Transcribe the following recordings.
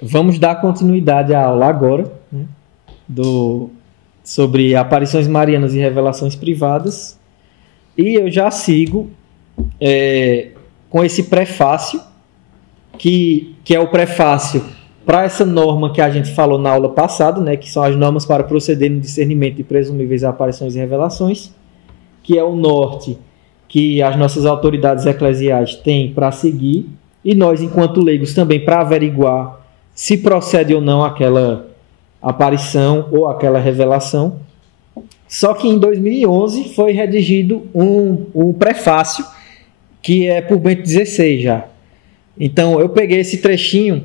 Vamos dar continuidade à aula agora, né, sobre aparições marianas e revelações privadas. E eu já sigo com esse prefácio, que é o prefácio para essa norma que a gente falou na aula passada, né, que são as normas para proceder no discernimento de presumíveis aparições e revelações, que é o norte que as nossas autoridades eclesiais têm para seguir, e nós, enquanto leigos, também para averiguar se procede ou não aquela aparição ou aquela revelação. Só que em 2011 foi redigido um prefácio, que é por Bento XVI já. Então, eu peguei esse trechinho,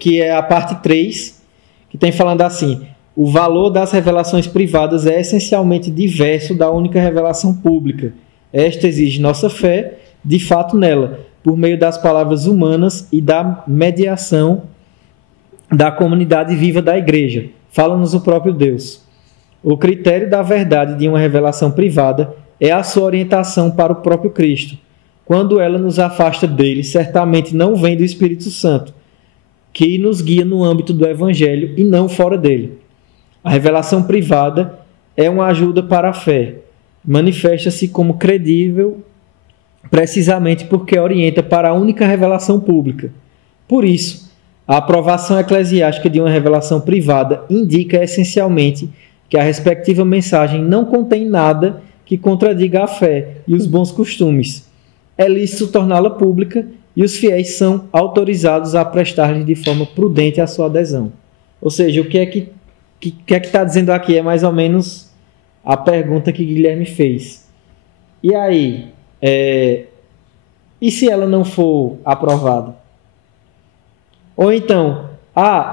que é a parte 3, que tem falando assim: o valor das revelações privadas é essencialmente diverso da única revelação pública. Esta exige nossa fé, de fato, nela, por meio das palavras humanas e da mediação da comunidade viva da Igreja. Fala-nos o próprio Deus. O critério da verdade de uma revelação privada é a sua orientação para o próprio Cristo. Quando ela nos afasta dele, certamente não vem do Espírito Santo, que nos guia no âmbito do Evangelho e não fora dele. A revelação privada é uma ajuda para a fé. Manifesta-se como credível precisamente porque orienta para a única revelação pública. Por isso, a aprovação eclesiástica de uma revelação privada indica essencialmente que a respectiva mensagem não contém nada que contradiga a fé e os bons costumes. É lícito torná-la pública e os fiéis são autorizados a prestar-lhe de forma prudente a sua adesão. Ou seja, o que é que está dizendo aqui é mais ou menos a pergunta que Guilherme fez. E aí, e se ela não for aprovada? Ou então,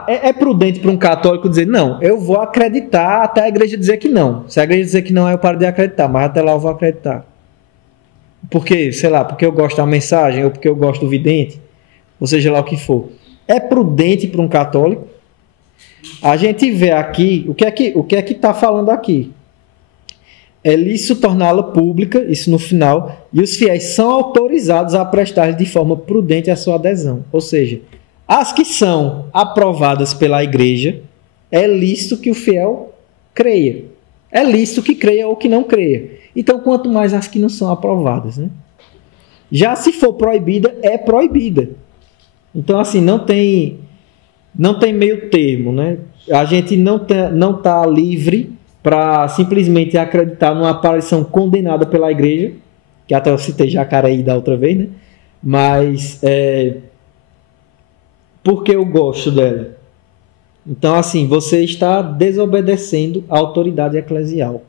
é prudente para um católico dizer, não, eu vou acreditar até a igreja dizer que não. Se a igreja dizer que não, eu paro de acreditar, mas até lá eu vou acreditar. Porque, sei lá, porque eu gosto da mensagem, ou porque eu gosto do vidente, ou seja lá o que for. É prudente para um católico? A gente vê aqui, o que é que está falando aqui? É lícito torná-la pública, isso no final, e os fiéis são autorizados a prestar de forma prudente a sua adesão. Ou seja, as que são aprovadas pela igreja, é lícito que o fiel creia. É lícito que creia ou que não creia. Então, quanto mais as que não são aprovadas, né? Já se for proibida, é proibida. Então, assim, não tem meio termo, né? A gente não tá livre para simplesmente acreditar numa aparição condenada pela igreja, que até eu citei Jacareí da outra vez, né? Mas porque eu gosto dela. Então, assim, você está desobedecendo a autoridade eclesial.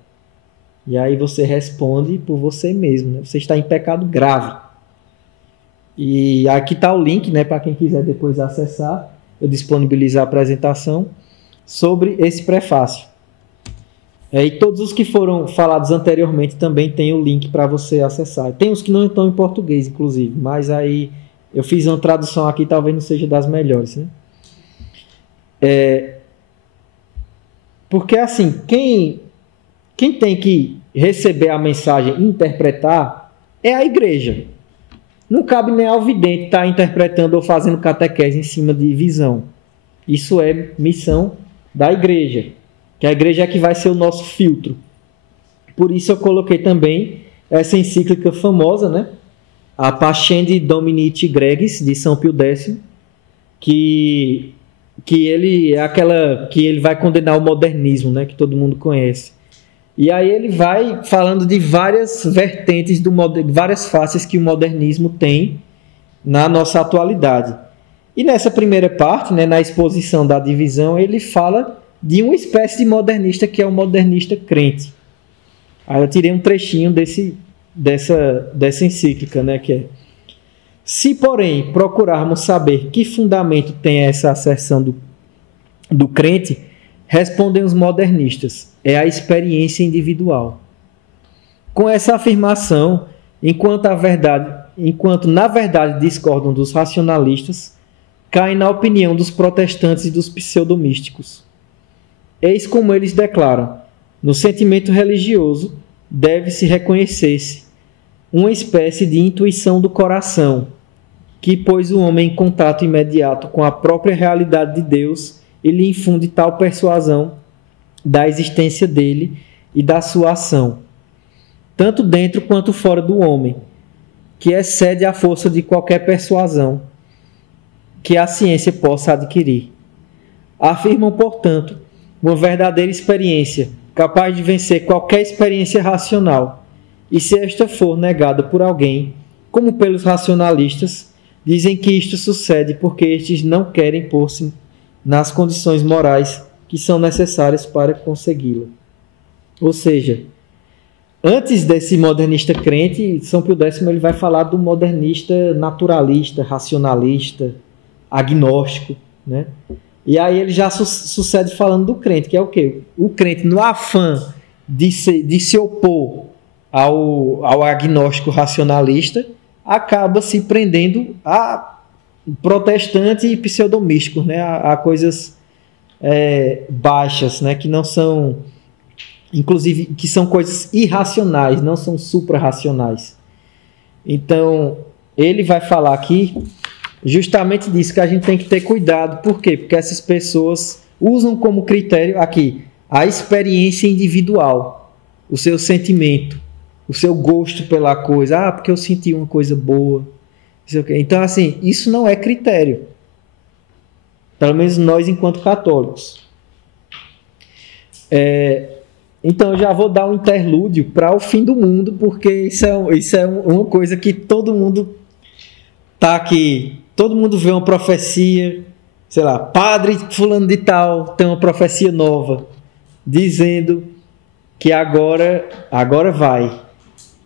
E aí você responde por você mesmo, né? Você está em pecado grave. E aqui está o link, né, para quem quiser depois acessar. Eu disponibilizar a apresentação sobre esse prefácio. E todos os que foram falados anteriormente também tem o link para você acessar. Tem uns que não estão em português, inclusive, mas aí eu fiz uma tradução aqui, talvez não seja das melhores, né? Porque assim, quem tem que receber a mensagem e interpretar é a igreja. Não cabe nem ao vidente estar interpretando ou fazendo catequese em cima de visão. Isso é missão da igreja, que a igreja é que vai ser o nosso filtro. Por isso eu coloquei também essa encíclica famosa, né? A Pascendi Domini Gregis, de São Pio X, que ele é aquela que ele vai condenar o modernismo, né? Que todo mundo conhece. E aí ele vai falando de várias vertentes, várias faces que o modernismo tem na nossa atualidade. E nessa primeira parte, né, na exposição da divisão, ele fala de uma espécie de modernista que é o modernista crente. Aí eu tirei um trechinho dessa encíclica, né, que é: se, porém, procurarmos saber que fundamento tem essa asserção do crente, respondem os modernistas: é a experiência individual. Com essa afirmação, enquanto na verdade discordam dos racionalistas, caem na opinião dos protestantes e dos pseudomísticos. Eis como eles declaram: no sentimento religioso deve-se reconhecer-se uma espécie de intuição do coração, que pôs o homem em contato imediato com a própria realidade de Deus e lhe infunde tal persuasão da existência dele e da sua ação, tanto dentro quanto fora do homem, que excede a força de qualquer persuasão que a ciência possa adquirir. Afirmam, portanto, uma verdadeira experiência capaz de vencer qualquer experiência racional, e se esta for negada por alguém, como pelos racionalistas, dizem que isto sucede porque estes não querem pôr-se nas condições morais que são necessárias para consegui-la. Ou seja, antes desse modernista crente, São Pio X ele vai falar do modernista naturalista, racionalista, agnóstico, né? E aí ele já sucede falando do crente, que é o quê? O crente, no afã de se opor ao agnóstico racionalista, acaba se prendendo a protestante e pseudomístico, né? A coisas baixas, né? Que não são, inclusive, que são coisas irracionais, não são suprarracionais. Então, ele vai falar aqui justamente disso, que a gente tem que ter cuidado. Por quê? Porque essas pessoas usam como critério aqui a experiência individual, o seu sentimento, o seu gosto pela coisa. Ah, porque eu senti uma coisa boa. Então, assim, isso não é critério. Pelo menos nós, enquanto católicos. Então, eu já vou dar um interlúdio para o fim do mundo, porque isso é uma coisa que todo mundo tá aqui. Todo mundo vê uma profecia, sei lá, padre fulano de tal tem uma profecia nova, dizendo que agora vai.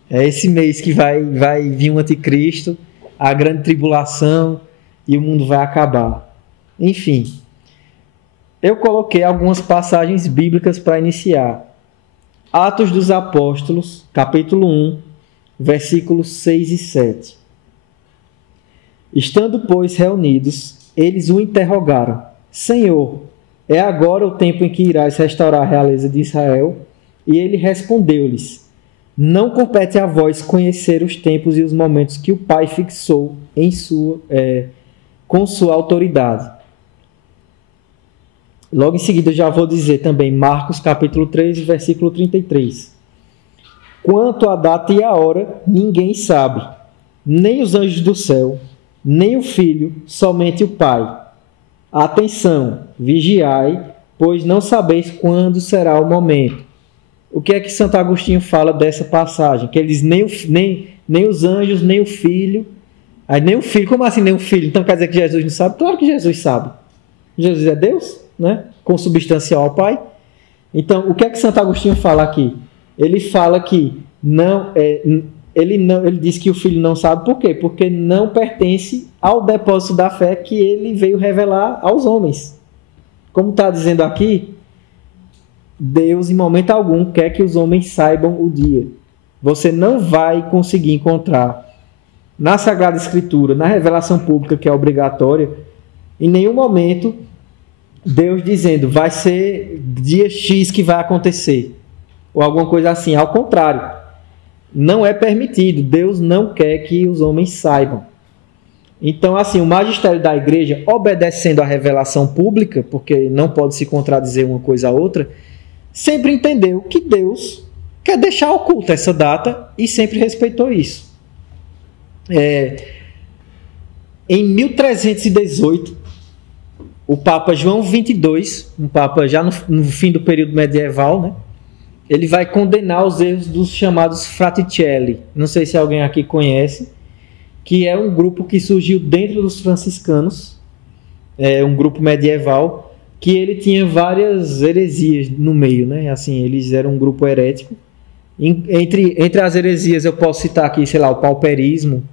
É esse mês que vai vir um anticristo, a grande tribulação e o mundo vai acabar. Enfim, eu coloquei algumas passagens bíblicas para iniciar. Atos dos Apóstolos, capítulo 1, versículos 6 e 7. Estando, pois, reunidos, eles o interrogaram: Senhor, é agora o tempo em que irás restaurar a realeza de Israel? E ele respondeu-lhes: Não compete a vós conhecer os tempos e os momentos que o Pai fixou com sua autoridade. Logo em seguida, já vou dizer também Marcos capítulo 3, versículo 33. Quanto à data e a hora, ninguém sabe, nem os anjos do céu, nem o Filho, somente o Pai. Atenção, vigiai, pois não sabeis quando será o momento. O que é que Santo Agostinho fala dessa passagem? Que eles nem os anjos, nem o Filho. Aí nem o Filho, como assim nem o Filho? Então quer dizer que Jesus não sabe? Claro que Jesus sabe. Jesus é Deus, né? Consubstancial ao Pai. Então, o que é que Santo Agostinho fala aqui? Ele fala que ele diz que o Filho não sabe. Por quê? Porque não pertence ao depósito da fé que ele veio revelar aos homens. Como está dizendo aqui, Deus, em momento algum, quer que os homens saibam o dia. Você não vai conseguir encontrar na Sagrada Escritura, na revelação pública, que é obrigatória, em nenhum momento Deus dizendo vai ser dia X que vai acontecer, ou alguma coisa assim. Ao contrário, não é permitido. Deus não quer que os homens saibam. Então, assim, o magistério da igreja, obedecendo à revelação pública, porque não pode se contradizer uma coisa a outra, sempre entendeu que Deus quer deixar oculta essa data e sempre respeitou isso. Em 1318, o Papa João XXII, um Papa já no fim do período medieval, né, ele vai condenar os erros dos chamados Fraticelli. Não sei se alguém aqui conhece, que é um grupo que surgiu dentro dos franciscanos, um grupo medieval, que ele tinha várias heresias no meio, né? Assim, eles eram um grupo herético. Entre as heresias eu posso citar aqui, sei lá, o pauperismo.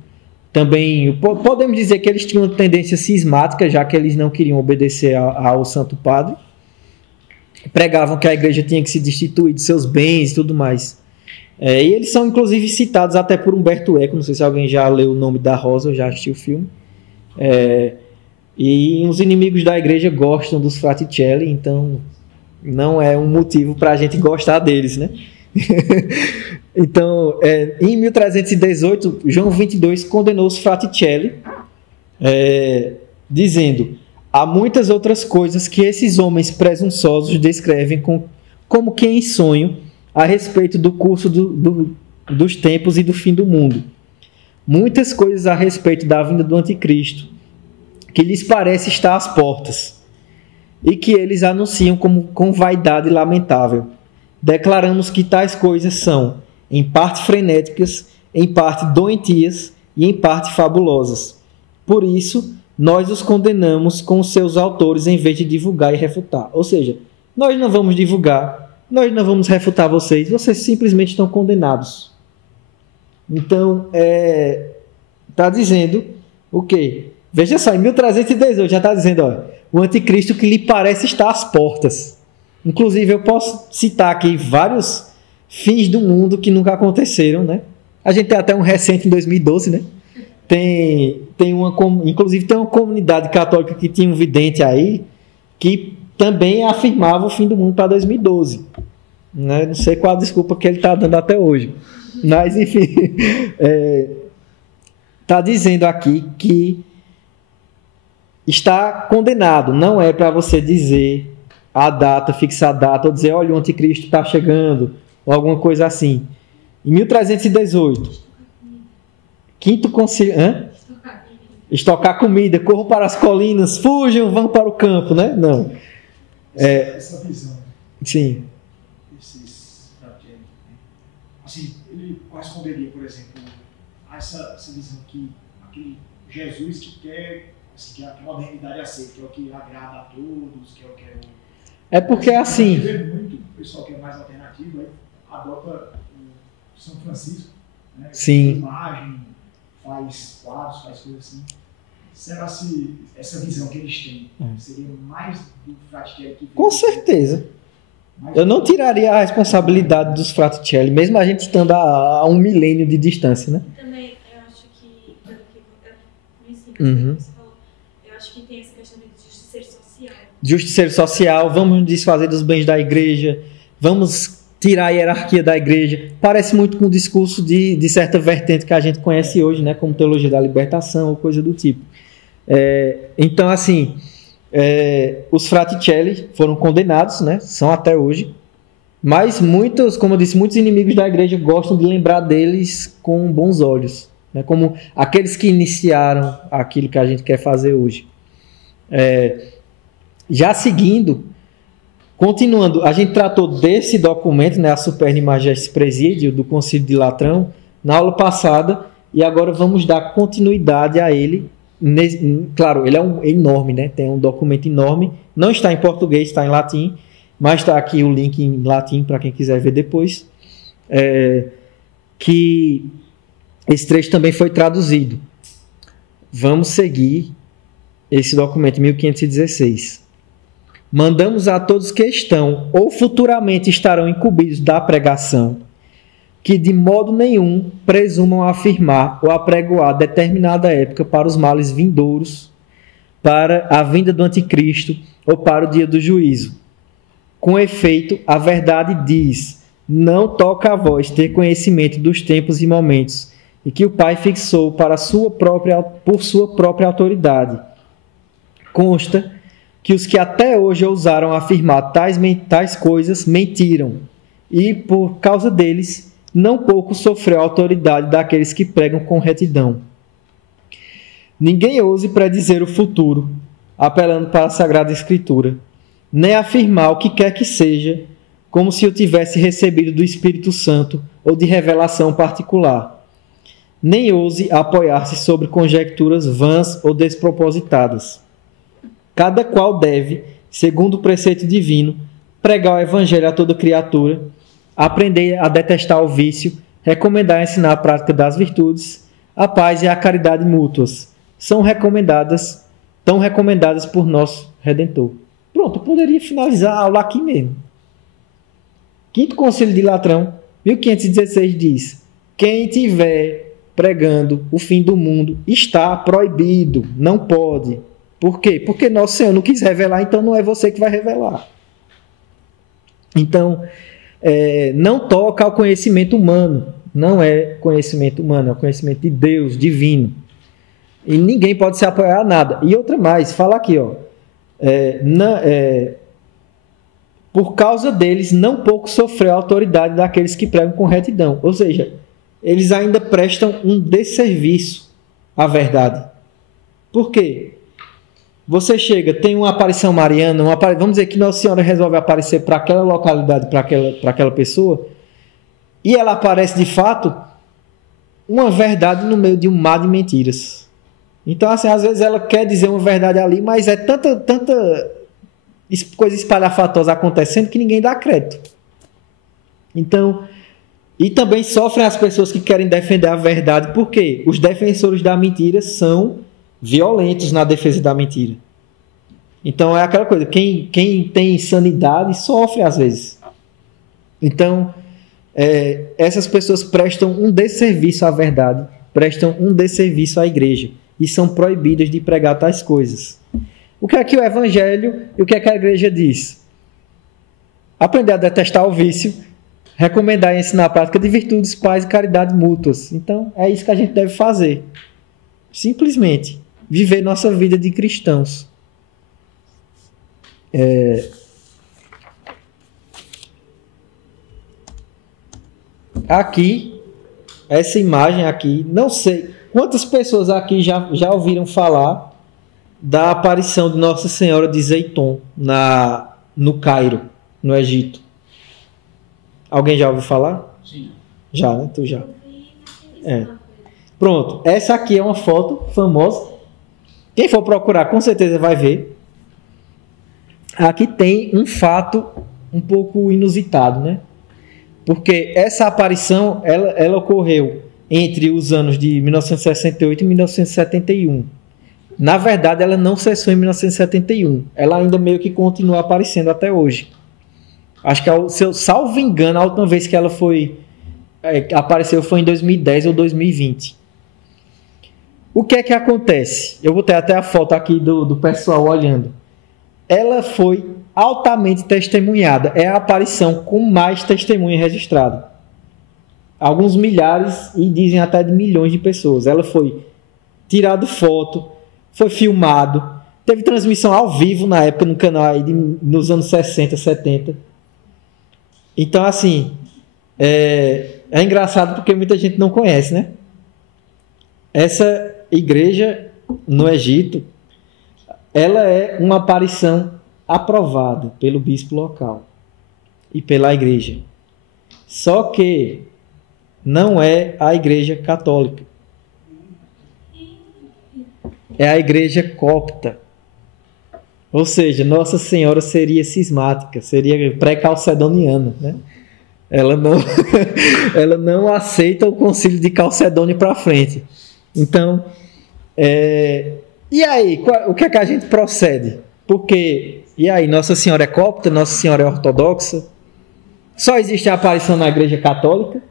Também podemos dizer que eles tinham tendência cismática, já que eles não queriam obedecer ao Santo Padre. Pregavam que a igreja tinha que se destituir de seus bens e tudo mais. E eles são inclusive citados até por Humberto Eco. Não sei se alguém já leu O Nome da Rosa ou já assistiu o filme. E os inimigos da igreja gostam dos Fraticelli, então não é um motivo para a gente gostar deles, né? Então, em 1318, João XXII condenou os Fraticelli dizendo: há muitas outras coisas que esses homens presunçosos descrevem como que em sonho a respeito do curso dos tempos e do fim do mundo. Muitas coisas a respeito da vinda do anticristo, que lhes parece estar às portas, e que eles anunciam com vaidade lamentável. Declaramos que tais coisas são, em parte frenéticas, em parte doentias e em parte fabulosas. Por isso, nós os condenamos com os seus autores em vez de divulgar e refutar. Ou seja, nós não vamos divulgar, nós não vamos refutar vocês simplesmente estão condenados. Então, está dizendo o quê? Veja só, em 1318 já está dizendo, olha, o anticristo que lhe parece estar às portas. Inclusive, eu posso citar aqui vários fins do mundo que nunca aconteceram, né? A gente tem até um recente em 2012, né? Inclusive, tem uma comunidade católica que tinha um vidente aí que também afirmava o fim do mundo para 2012. Né? Não sei qual a desculpa que ele está dando até hoje. Mas, enfim, está dizendo aqui que está condenado. Não é para você dizer a data, fixar a data, ou dizer, olha, o anticristo está chegando, ou alguma coisa assim. Em 1318, quinto concílio... Estocar comida, corram para as colinas, fujam, vão para o campo, né? Não. Essa visão. Sim. Assim, ele corresponderia, por exemplo, a essa visão que aquele Jesus que quer que a modernidade aceita, que é o que agrada a todos, que é o que é o... É porque é assim... Muito, o pessoal que é mais alternativo aí adota o São Francisco, né? Sim. Imagem, faz quadros, faz coisas assim. Será se essa visão que eles têm seria mais do Fraticelli que... Com certeza. Eu não tiraria a responsabilidade dos Fraticelli, mesmo a gente estando a 1 milênio de distância, né? Também, eu acho que, pelo que você falou, eu acho que tem essa questão de justiceiro social. Justiceiro social, vamos desfazer dos bens da igreja, vamos tirar a hierarquia da igreja. Parece muito com o discurso de certa vertente que a gente conhece hoje, né? Como teologia da libertação ou coisa do tipo. Então, assim... os Fraticelli foram condenados, né? São até hoje, mas muitos, como eu disse, muitos inimigos da igreja gostam de lembrar deles com bons olhos, né? Como aqueles que iniciaram aquilo que a gente quer fazer hoje. Já seguindo, continuando, a gente tratou desse documento, né? A Superni Majestis Presidio do Concílio de Latrão na aula passada, e agora vamos dar continuidade a ele. Claro, ele é enorme, né? Tem um documento enorme, não está em português, está em latim, mas está aqui o link em latim para quem quiser ver depois, que esse trecho também foi traduzido. Vamos seguir esse documento, 1516. Mandamos a todos que estão ou futuramente estarão incumbidos da pregação que de modo nenhum presumam afirmar ou apregoar determinada época para os males vindouros, para a vinda do anticristo ou para o dia do juízo. Com efeito, a verdade diz: não toca a vós ter conhecimento dos tempos e momentos, e que o Pai fixou por sua própria autoridade. Consta que os que até hoje ousaram afirmar tais coisas mentiram, e por causa deles não pouco sofreu a autoridade daqueles que pregam com retidão. Ninguém ouse predizer o futuro, apelando para a Sagrada Escritura, nem afirmar o que quer que seja, como se o tivesse recebido do Espírito Santo ou de revelação particular. Nem ouse apoiar-se sobre conjecturas vãs ou despropositadas. Cada qual deve, segundo o preceito divino, pregar o Evangelho a toda criatura, aprender a detestar o vício, recomendar e ensinar a prática das virtudes, a paz e a caridade mútuas. São tão recomendadas por nosso Redentor. Pronto, eu poderia finalizar a aula aqui mesmo. Quinto Concílio de Latrão, 1516 diz: quem estiver pregando o fim do mundo está proibido, não pode. Por quê? Porque Nosso Senhor não quis revelar, então não é você que vai revelar. Então, não toca ao conhecimento humano. Não é conhecimento humano, é o conhecimento de Deus, divino. E ninguém pode se apoiar a nada. E outra mais, fala aqui, ó. Por causa deles, não pouco sofreu a autoridade daqueles que pregam com retidão. Ou seja, eles ainda prestam um desserviço à verdade. Por quê? Você chega, tem uma aparição mariana, vamos dizer que Nossa Senhora resolve aparecer para aquela localidade, para aquela pessoa, e ela aparece de fato uma verdade no meio de um mar de mentiras. Então, assim, às vezes ela quer dizer uma verdade ali, mas é tanta coisa espalhafatosa acontecendo que ninguém dá crédito. Então, e também sofrem as pessoas que querem defender a verdade, porque os defensores da mentira são violentos na defesa da mentira. Então é aquela coisa, quem tem sanidade sofre às vezes. Então, essas pessoas prestam um desserviço à verdade, prestam um desserviço à igreja e são proibidas de pregar tais coisas. O que é que o Evangelho e o que é que a igreja diz? Aprender a detestar o vício, recomendar e ensinar a prática de virtudes, paz e caridade mútuas. Então, é isso que a gente deve fazer. Simplesmente, viver nossa vida de cristãos. Aqui, essa imagem aqui, não sei quantas pessoas aqui já ouviram falar da aparição de Nossa Senhora de Zeiton no Cairo, no Egito. Alguém já ouviu falar? Sim. Já, né? Tu já. Pronto. Essa aqui é uma foto famosa. Quem for procurar, com certeza vai ver. Aqui tem um fato um pouco inusitado, né? Porque essa aparição, ela ocorreu entre os anos de 1968 e 1971. Na verdade, ela não cessou em 1971. Ela ainda meio que continua aparecendo até hoje. Acho que, se eu salvo engano, a última vez que ela apareceu foi em 2010 ou 2020. O que é que acontece? Eu botei até a foto aqui do pessoal olhando. Ela foi altamente testemunhada. É a aparição com mais testemunha registrada. Alguns milhares e dizem até de milhões de pessoas. Ela foi tirada foto, foi filmado, teve transmissão ao vivo na época no canal aí nos anos 60, 70. Então, assim, é engraçado porque muita gente não conhece, né? Essa igreja no Egito, ela é uma aparição aprovada pelo bispo local e pela igreja. Só que não é a igreja católica. É a igreja copta. Ou seja, Nossa Senhora seria cismática, seria pré-calcedoniana, né? Ela não aceita o concílio de Calcedônia para frente. Então, e aí, o que é que a gente procede? Porque, e aí, Nossa Senhora é copta, Nossa Senhora é ortodoxa? Só existe a aparição na igreja católica?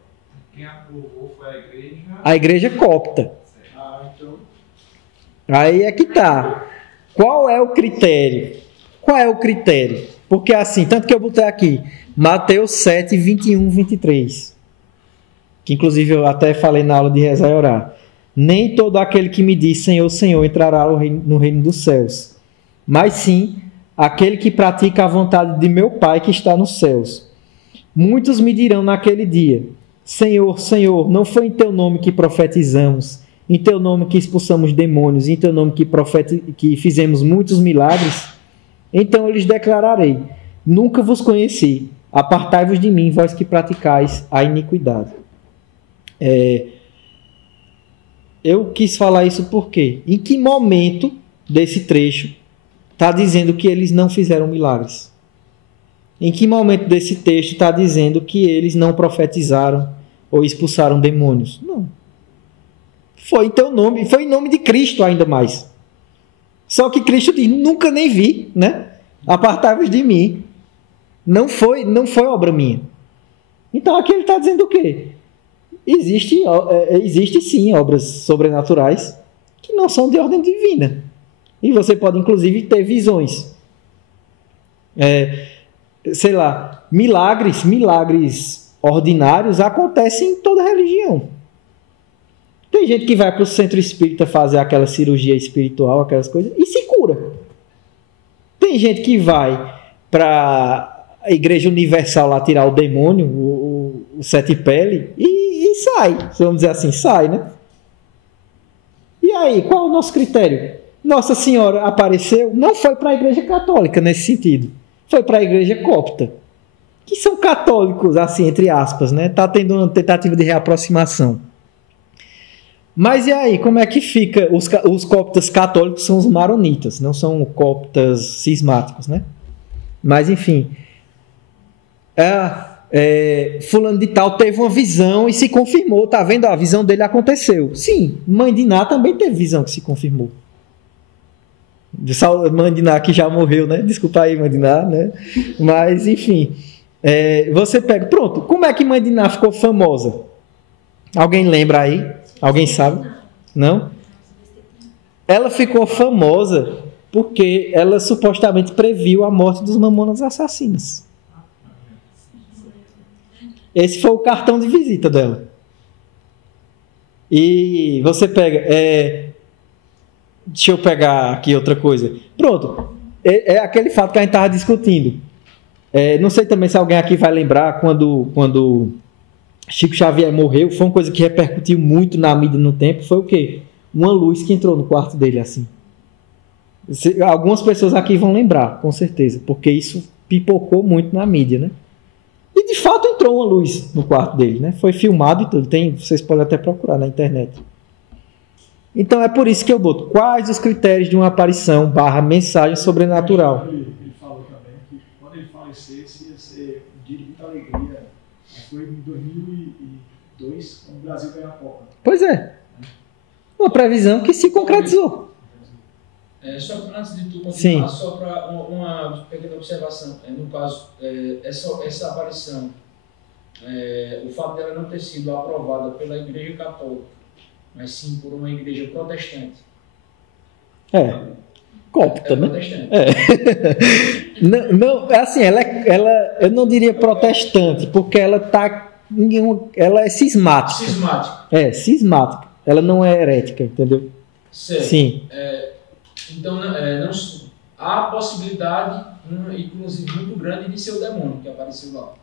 Quem aprovou foi a igreja? A igreja copta. Então... Aí é que tá. Qual é o critério? Qual é o critério? Porque assim, tanto que eu botei aqui, Mateus 7, 21, 23. Que inclusive eu até falei na aula de rezar e orar. Nem todo aquele que me diz Senhor, Senhor entrará no reino dos céus, mas sim aquele que pratica a vontade de meu Pai que está nos céus. Muitos me dirão naquele dia, Senhor, Senhor, não foi em teu nome que profetizamos, em teu nome que expulsamos demônios, em teu nome que fizemos muitos milagres? Então eu lhes declararei, nunca vos conheci, apartai-vos de mim, vós que praticais a iniquidade. Eu quis falar isso porque, em que momento desse trecho está dizendo que eles não fizeram milagres? Em que momento desse texto está dizendo que eles não profetizaram ou expulsaram demônios? Não. Foi em teu nome, foi em nome de Cristo ainda mais. Só que Cristo diz, nunca nem vi, né? Apartai-vos de mim. Não foi obra minha. Então aqui ele está dizendo o quê? Existe sim obras sobrenaturais que não são de ordem divina. E você pode inclusive ter visões. Sei lá, milagres ordinários acontecem em toda religião. Tem gente que vai para o centro espírita fazer aquela cirurgia espiritual, aquelas coisas, e se cura. Tem gente que vai para a Igreja Universal lá tirar o demônio, o sete pele, e sai. Vamos dizer assim, sai, né? E aí, qual é o nosso critério? Nossa Senhora apareceu, não foi para a Igreja Católica nesse sentido. Foi para a Igreja Cópita. Que são católicos, assim, entre aspas, né? Tá tendo uma tentativa de reaproximação. Mas e aí, como é que fica? Os cóptas católicos são os maronitas, não são cóptas cismáticos, né? Mas, enfim. Fulano de tal teve uma visão e se confirmou, tá vendo? A visão dele aconteceu. Sim, Mãe de Ná também teve visão que se confirmou. Mãe de Ná que já morreu, né? Desculpa aí, Mãe de Ná, né? Mas, enfim. Você pega... Pronto, como é que Mãe de Ná ficou famosa? Alguém lembra aí? Alguém sabe? Não? Ela ficou famosa porque ela supostamente previu a morte dos Mamonas Assassinas. Esse foi o cartão de visita dela. E você pega... Deixa eu pegar aqui outra coisa. Pronto. É aquele fato que a gente estava discutindo. Não sei também se alguém aqui vai lembrar quando Chico Xavier morreu, foi uma coisa que repercutiu muito na mídia no tempo, foi o quê? Uma luz que entrou no quarto dele, assim. Algumas pessoas aqui vão lembrar, com certeza, porque isso pipocou muito na mídia, né? E de fato entrou uma luz no quarto dele, né? Foi filmado e tudo, vocês podem até procurar na internet. Então é por isso que eu boto quais os critérios de uma aparição / mensagem sobrenatural. Ele falou também que quando ele falecesse ia ser um dia de muita alegria. Foi em 2002, quando o Brasil ganhou a Copa. Pois é. Uma previsão que se concretizou. Só antes de tu continuar, Sim. Só para uma pequena observação. No caso, essa aparição, o fato dela não ter sido aprovada pela Igreja Católica, mas sim por uma igreja protestante. Cópita, né? Protestante. Não, assim, ela eu não diria protestante, porque ela é cismática. Cismática. Ela não é herética, entendeu? Certo. Sim. Então, há a possibilidade, inclusive muito grande, de ser o demônio que apareceu lá.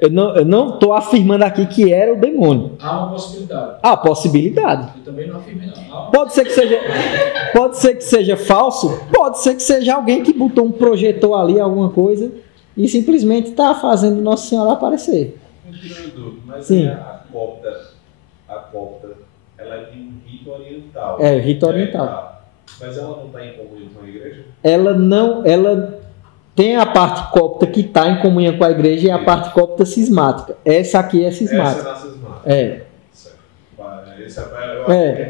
Eu não estou afirmando aqui que era o demônio. Há uma possibilidade. Há possibilidade. Eu também não afirmei, não. Pode ser que seja falso, pode ser que seja alguém que botou um projetor ali, alguma coisa, e simplesmente está fazendo Nossa Senhora aparecer. Não tirando dúvida, mas Sim. a cópita, ela é de um rito oriental. O rito oriental. Mas ela não está em comunhão com a igreja? Ela tem a parte cópita que está em comunhão com a igreja e a parte cópita cismática. Essa aqui é cismática. Essa é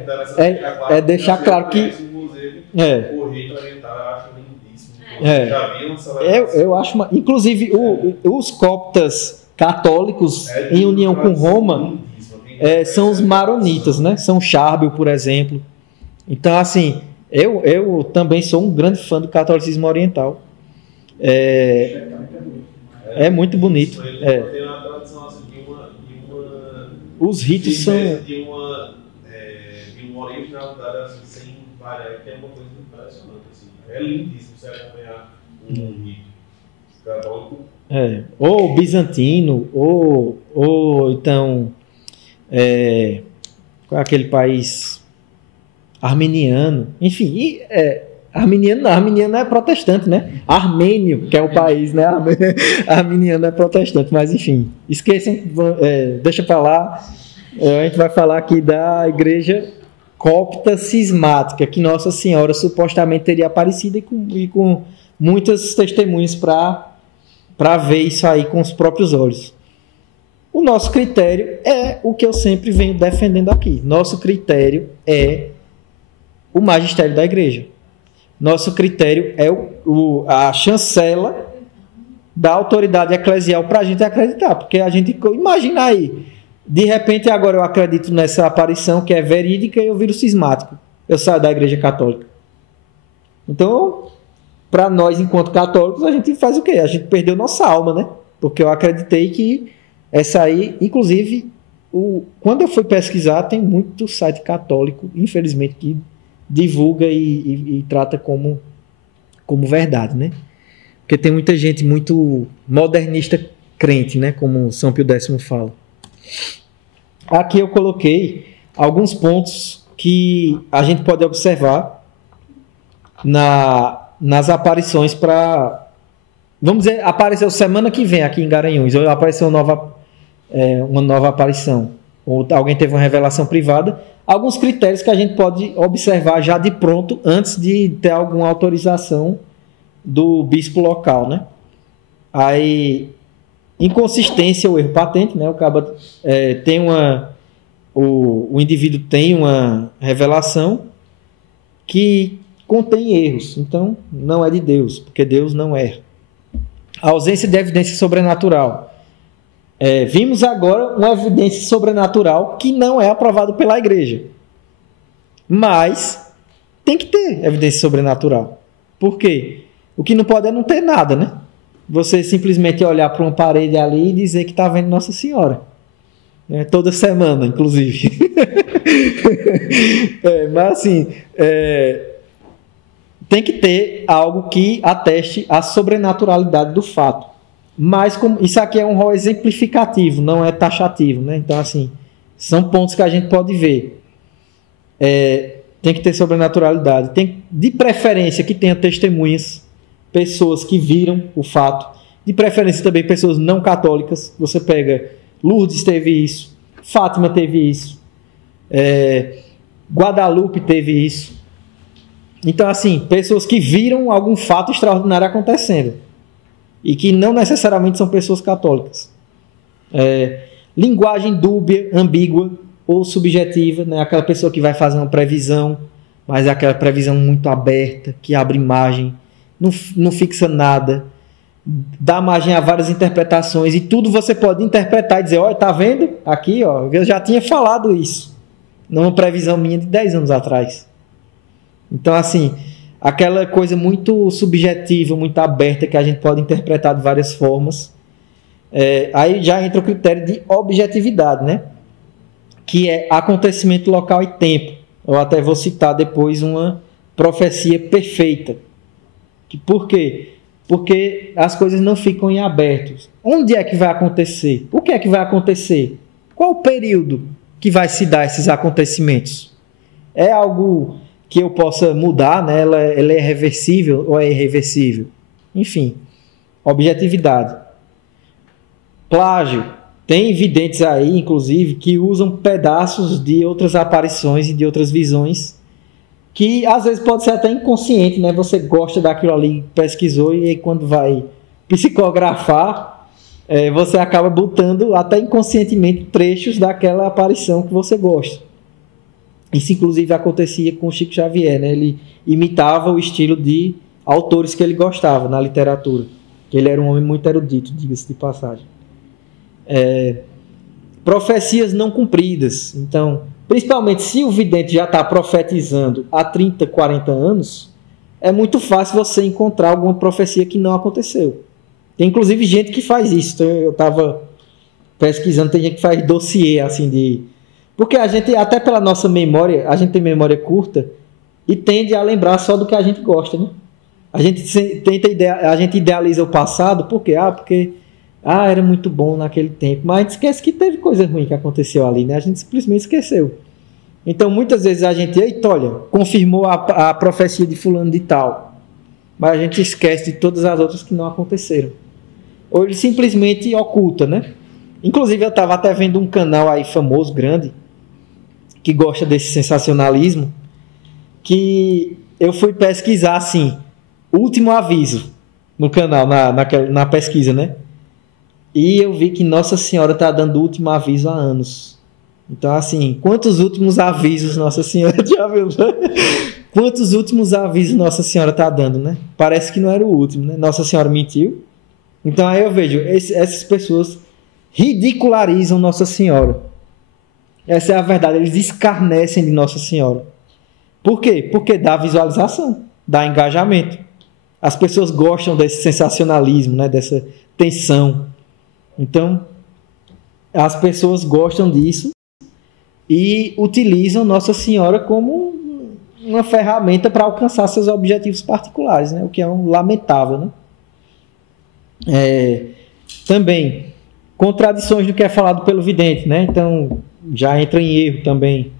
na cismática. Deixar claro que... O rito oriental eu acho lindíssimo. Já vi uma celebração. Eu acho... Inclusive, os cóptas católicos, em união com Roma, são os maronitas, né? São Charbel, por exemplo. Então, assim, eu também sou um grande fã do catolicismo oriental. É muito bonito. Tem uma tradição assim, de uma os ritos são... de uma originalidade assim, sem variar, que é uma coisa impressionante. Assim. É lindíssimo você acompanhar um rito católico. Ou bizantino, ou então... qual é aquele país? Armeniano. Enfim, armeniano é protestante, né? Armênio, que é o país, né? Armeniano é protestante, mas enfim, esqueçam, deixa pra lá. A gente vai falar aqui da igreja cópita cismática, que Nossa Senhora supostamente teria aparecido e com muitas testemunhas para ver isso aí com os próprios olhos. O nosso critério é o que eu sempre venho defendendo aqui. Nosso critério é o magistério da igreja. Nosso critério é a chancela da autoridade eclesial para a gente acreditar. Porque a gente, imagina aí, de repente agora eu acredito nessa aparição que é verídica e eu viro cismático. Eu saio da igreja católica. Então, para nós enquanto católicos, a gente faz o quê? A gente perdeu nossa alma, né? Porque eu acreditei que essa aí, inclusive, quando eu fui pesquisar, tem muito site católico, infelizmente, que divulga e trata como verdade, né? Porque tem muita gente muito modernista crente, né? Como São Pio X fala. Aqui eu coloquei alguns pontos que a gente pode observar nas aparições para... Vamos dizer, apareceu semana que vem aqui em Garanhuns, ou apareceu uma nova aparição, ou alguém teve uma revelação privada, alguns critérios que a gente pode observar já de pronto, antes de ter alguma autorização do bispo local, né? Aí, inconsistência ou erro patente, né? O indivíduo tem uma revelação que contém erros, então não é de Deus, porque Deus não erra. A ausência de evidência sobrenatural. Vimos agora uma evidência sobrenatural que não é aprovada pela igreja. Mas tem que ter evidência sobrenatural. Por quê? O que não pode é não ter nada, né? Você simplesmente olhar para uma parede ali e dizer que está vendo Nossa Senhora. Toda semana, inclusive. Mas assim, tem que ter algo que ateste a sobrenaturalidade do fato. Mas isso aqui é um rol exemplificativo, não é taxativo, né? Então, assim, são pontos que a gente pode ver. Tem que ter sobrenaturalidade. Tem, de preferência, que tenha testemunhas, pessoas que viram o fato. De preferência também pessoas não católicas. Você pega, Lourdes teve isso, Fátima teve isso, Guadalupe teve isso. Então, assim, pessoas que viram algum fato extraordinário acontecendo. E que não necessariamente são pessoas católicas. Linguagem dúbia, ambígua ou subjetiva, né? Aquela pessoa que vai fazer uma previsão, mas é aquela previsão muito aberta, que abre margem, não fixa nada, dá margem a várias interpretações, e tudo você pode interpretar e dizer, olha, tá vendo? Aqui, ó, eu já tinha falado isso, numa previsão minha de 10 anos atrás. Então, assim, aquela coisa muito subjetiva, muito aberta, que a gente pode interpretar de várias formas. Aí já entra o critério de objetividade, né? Que é acontecimento, local e tempo. Eu até vou citar depois uma profecia perfeita. Por quê? Porque as coisas não ficam em aberto. Onde é que vai acontecer? O que é que vai acontecer? Qual o período que vai se dar esses acontecimentos? É algo que eu possa mudar, né? Ela é reversível ou é irreversível? Enfim, objetividade. Plágio. Tem videntes aí, inclusive, que usam pedaços de outras aparições e de outras visões, que às vezes pode ser até inconsciente, né? Você gosta daquilo ali, pesquisou, e aí quando vai psicografar, você acaba botando até inconscientemente trechos daquela aparição que você gosta. Isso, inclusive, acontecia com o Chico Xavier, né? Ele imitava o estilo de autores que ele gostava na literatura. Ele era um homem muito erudito, diga-se de passagem. Profecias não cumpridas. Então, principalmente se o vidente já está profetizando há 30, 40 anos, é muito fácil você encontrar alguma profecia que não aconteceu. Tem, inclusive, gente que faz isso. Eu estava pesquisando, tem gente que faz dossiê, assim, de... Porque a gente, até pela nossa memória, a gente tem memória curta e tende a lembrar só do que a gente gosta, né? A gente idealiza o passado, por quê? Porque era muito bom naquele tempo, mas a gente esquece que teve coisa ruim que aconteceu ali, né? A gente simplesmente esqueceu. Então, muitas vezes a gente, eita, olha, confirmou a profecia de fulano de tal, mas a gente esquece de todas as outras que não aconteceram. Ou ele simplesmente oculta, né? Inclusive, eu estava até vendo um canal aí famoso, grande, que gosta desse sensacionalismo, que eu fui pesquisar, assim, último aviso no canal, na pesquisa, né? E eu vi que Nossa Senhora está dando o último aviso há anos. Então, assim, quantos últimos avisos Nossa Senhora já viu, né? Quantos últimos avisos Nossa Senhora está dando, né? Parece que não era o último, né? Nossa Senhora mentiu. Então, aí eu vejo, essas pessoas ridicularizam Nossa Senhora. Essa é a verdade, eles escarnecem de Nossa Senhora. Por quê? Porque dá visualização, dá engajamento. As pessoas gostam desse sensacionalismo, né? Dessa tensão. Então, as pessoas gostam disso e utilizam Nossa Senhora como uma ferramenta para alcançar seus objetivos particulares, né? O que é um lamentável, né? Também, contradições do que é falado pelo vidente, né? Então, já entra em erro também.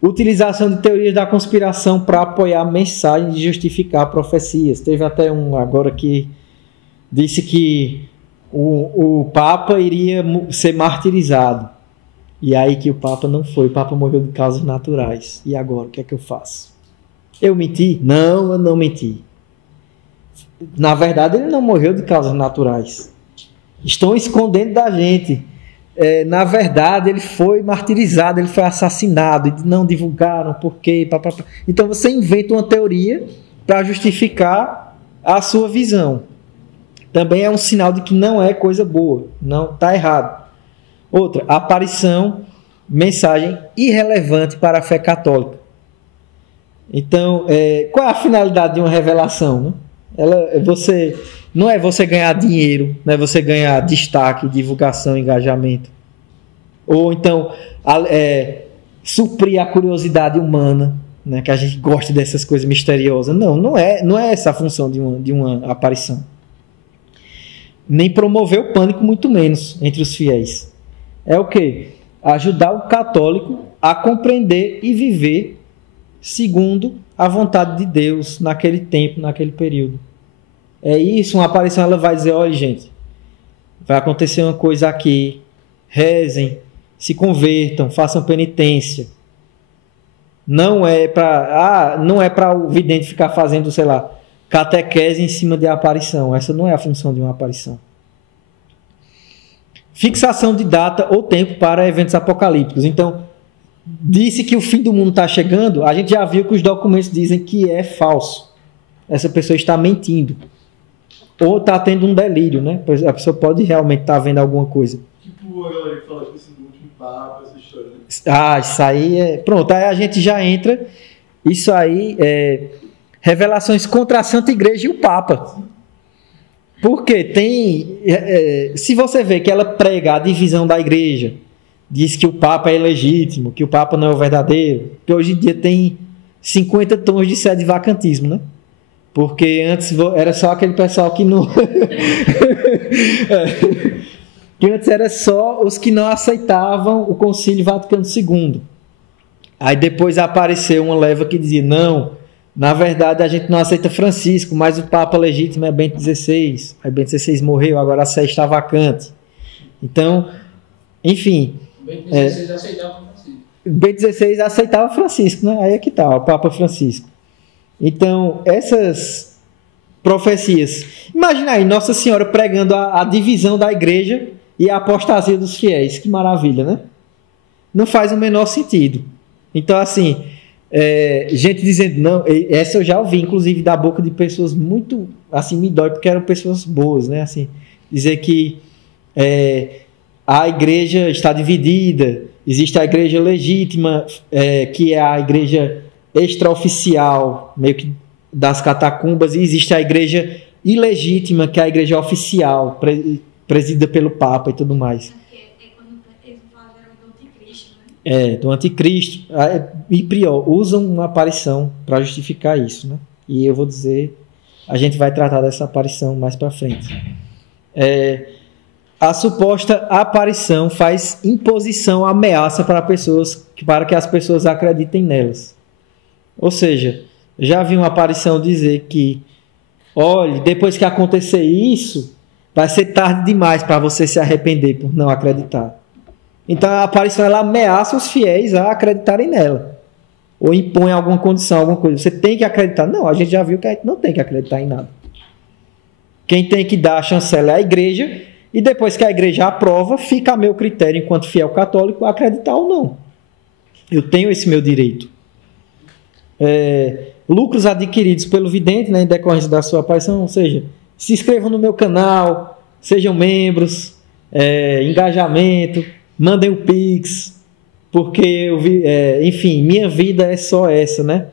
Utilização de teorias da conspiração para apoiar mensagens e justificar profecias. Teve até um agora que disse que o Papa iria ser martirizado. E aí que o Papa não foi. O Papa morreu de causas naturais. E agora, o que é que eu faço? Eu menti? Não, eu não menti. Na verdade, ele não morreu de causas naturais. Estão escondendo da gente. Na verdade, ele foi martirizado, ele foi assassinado, e não divulgaram por quê. Então, você inventa uma teoria para justificar a sua visão. Também é um sinal de que não é coisa boa, não está errado. Outra, aparição, mensagem irrelevante para a fé católica. Então, qual é a finalidade de uma revelação, né? Não é você ganhar dinheiro, não é você ganhar destaque, divulgação, engajamento. Ou então, suprir a curiosidade humana, né? Que a gente gosta dessas coisas misteriosas. Não é essa a função de uma aparição. Nem promover o pânico, muito menos, entre os fiéis. É o quê? Ajudar o católico a compreender e viver segundo a vontade de Deus naquele tempo, naquele período. É isso, uma aparição ela vai dizer, olha gente, vai acontecer uma coisa aqui, rezem, se convertam, façam penitência. Não é para o vidente ficar fazendo, sei lá, catequese em cima de aparição. Essa não é a função de uma aparição. Fixação de data ou tempo para eventos apocalípticos. Então, disse que o fim do mundo está chegando, a gente já viu que os documentos dizem que é falso. Essa pessoa está mentindo. Ou está tendo um delírio, né? A pessoa pode realmente estar vendo alguma coisa. Tipo a galera que fala que esse último Papa, essa história, né? Isso aí é... Pronto, aí a gente já entra... Isso aí é... Revelações contra a Santa Igreja e o Papa. Porque tem... se você vê que ela prega a divisão da Igreja, diz que o Papa é ilegítimo, que o Papa não é o verdadeiro, que hoje em dia tem 50 tons de sedivacantismo, né? Porque antes era só aquele pessoal que não... que antes era só os que não aceitavam o Concílio Vaticano II. Aí depois apareceu uma leva que dizia, não, na verdade a gente não aceita Francisco, mas o Papa legítimo é Bento XVI. Aí Bento XVI morreu, agora a sé está vacante. Então, enfim... Bento XVI aceitava Francisco. Bento XVI aceitava Francisco, né? Aí é que tá, o Papa Francisco. Então, essas profecias... Imagina aí, Nossa Senhora pregando a divisão da igreja e a apostasia dos fiéis. Que maravilha, né? Não faz o menor sentido. Então, assim, gente dizendo... Não, essa eu já ouvi, inclusive, da boca de pessoas muito... Assim, me dói, porque eram pessoas boas, né? Assim, dizer que a igreja está dividida, existe a igreja legítima, que é a igreja... extraoficial, meio que das catacumbas, e existe a igreja ilegítima, que é a igreja oficial, presidida pelo Papa e tudo mais. Quando eles falam do anticristo, né? Do anticristo. E pior, usam uma aparição para justificar isso, né? E eu vou dizer, a gente vai tratar dessa aparição mais para frente. A suposta aparição faz imposição, ameaça para que as pessoas acreditem nelas. Ou seja, já vi uma aparição dizer que, olha, depois que acontecer isso, vai ser tarde demais para você se arrepender por não acreditar. Então a aparição ela ameaça os fiéis a acreditarem nela. Ou impõe alguma condição, alguma coisa. Você tem que acreditar. Não, a gente já viu que a gente não tem que acreditar em nada. Quem tem que dar a chancela é a igreja, e depois que a igreja aprova, fica a meu critério, enquanto fiel católico, acreditar ou não. Eu tenho esse meu direito. Lucros adquiridos pelo vidente, né, em decorrência da sua aparição, ou seja, se inscrevam no meu canal, sejam membros, engajamento, mandem o Pix, porque enfim, minha vida é só essa, né?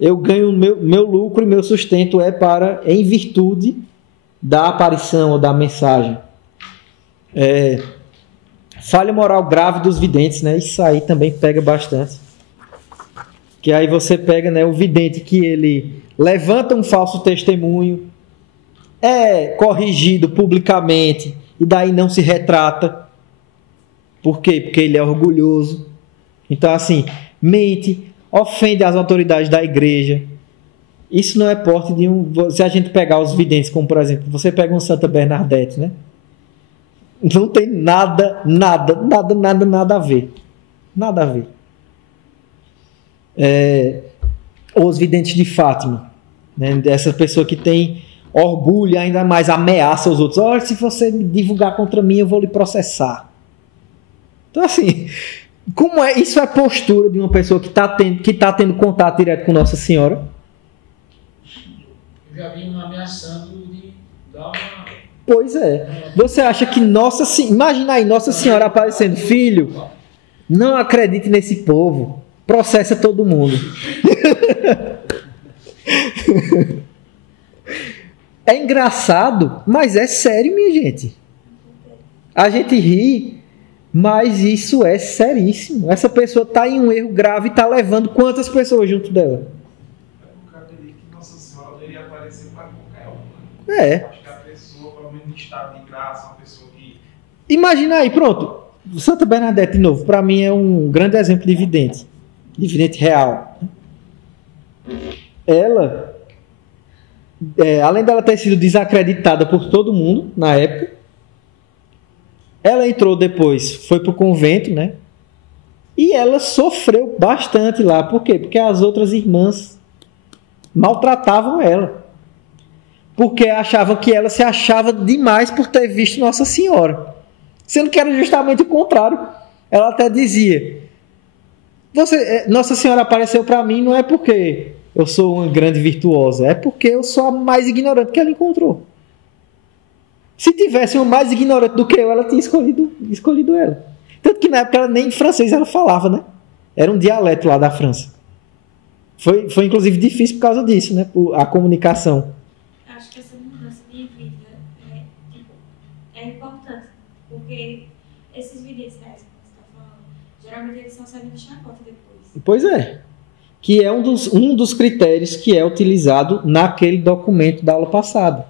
Eu ganho meu lucro e meu sustento em virtude da aparição ou da mensagem. falha moral grave dos videntes, né? Isso aí também pega bastante. Que aí você pega, né, o vidente que ele levanta um falso testemunho, é corrigido publicamente e daí não se retrata. Por quê? Porque ele é orgulhoso. Então, assim, mente, ofende as autoridades da igreja. Isso não é porte de um... Se a gente pegar os videntes, como por exemplo, você pega um Santa Bernadette, né? Não tem nada a ver. Nada a ver. Os videntes de Fátima, né? Essa pessoa que tem orgulho, ainda mais ameaça os outros. Olha, se você me divulgar contra mim, eu vou lhe processar. Então, assim, isso é postura de uma pessoa que está tendo contato direto com Nossa Senhora? Eu já vi uma ameaçando de dar uma... Pois é. Você acha que imagina aí, Nossa Senhora aparecendo, filho, não acredite nesse povo, processa todo mundo. É engraçado, mas é sério, minha gente. A gente ri, mas isso é seríssimo. Essa pessoa está em um erro grave e está levando quantas pessoas junto dela? O cara diria que Nossa Senhora poderia aparecer para qualquer um, né? É. Acho que a pessoa, pelo menos em estado de graça, uma pessoa que... Imagina aí, pronto. Santa Bernadette, de novo, para mim é um grande exemplo de vidente. De vidente real. Ela... além dela ter sido desacreditada por todo mundo na época, ela entrou depois, foi para o convento, né? E ela sofreu bastante lá. Por quê? Porque as outras irmãs maltratavam ela. Porque achavam que ela se achava demais por ter visto Nossa Senhora. Sendo que era justamente o contrário. Ela até dizia: Nossa Senhora apareceu para mim não é porque eu sou uma grande virtuosa, é porque eu sou a mais ignorante que ela encontrou. Se tivesse uma mais ignorante do que eu, ela tinha escolhido ela. Tanto que na época ela nem francês ela falava, né? Era um dialeto lá da França. Foi inclusive difícil por causa disso, né? A comunicação. Acho que essa mudança de vida é importante, porque esses videntes que você está falando, geralmente eles só sabem de chacota depois. Pois é. Que é um dos critérios que é utilizado naquele documento da aula passada.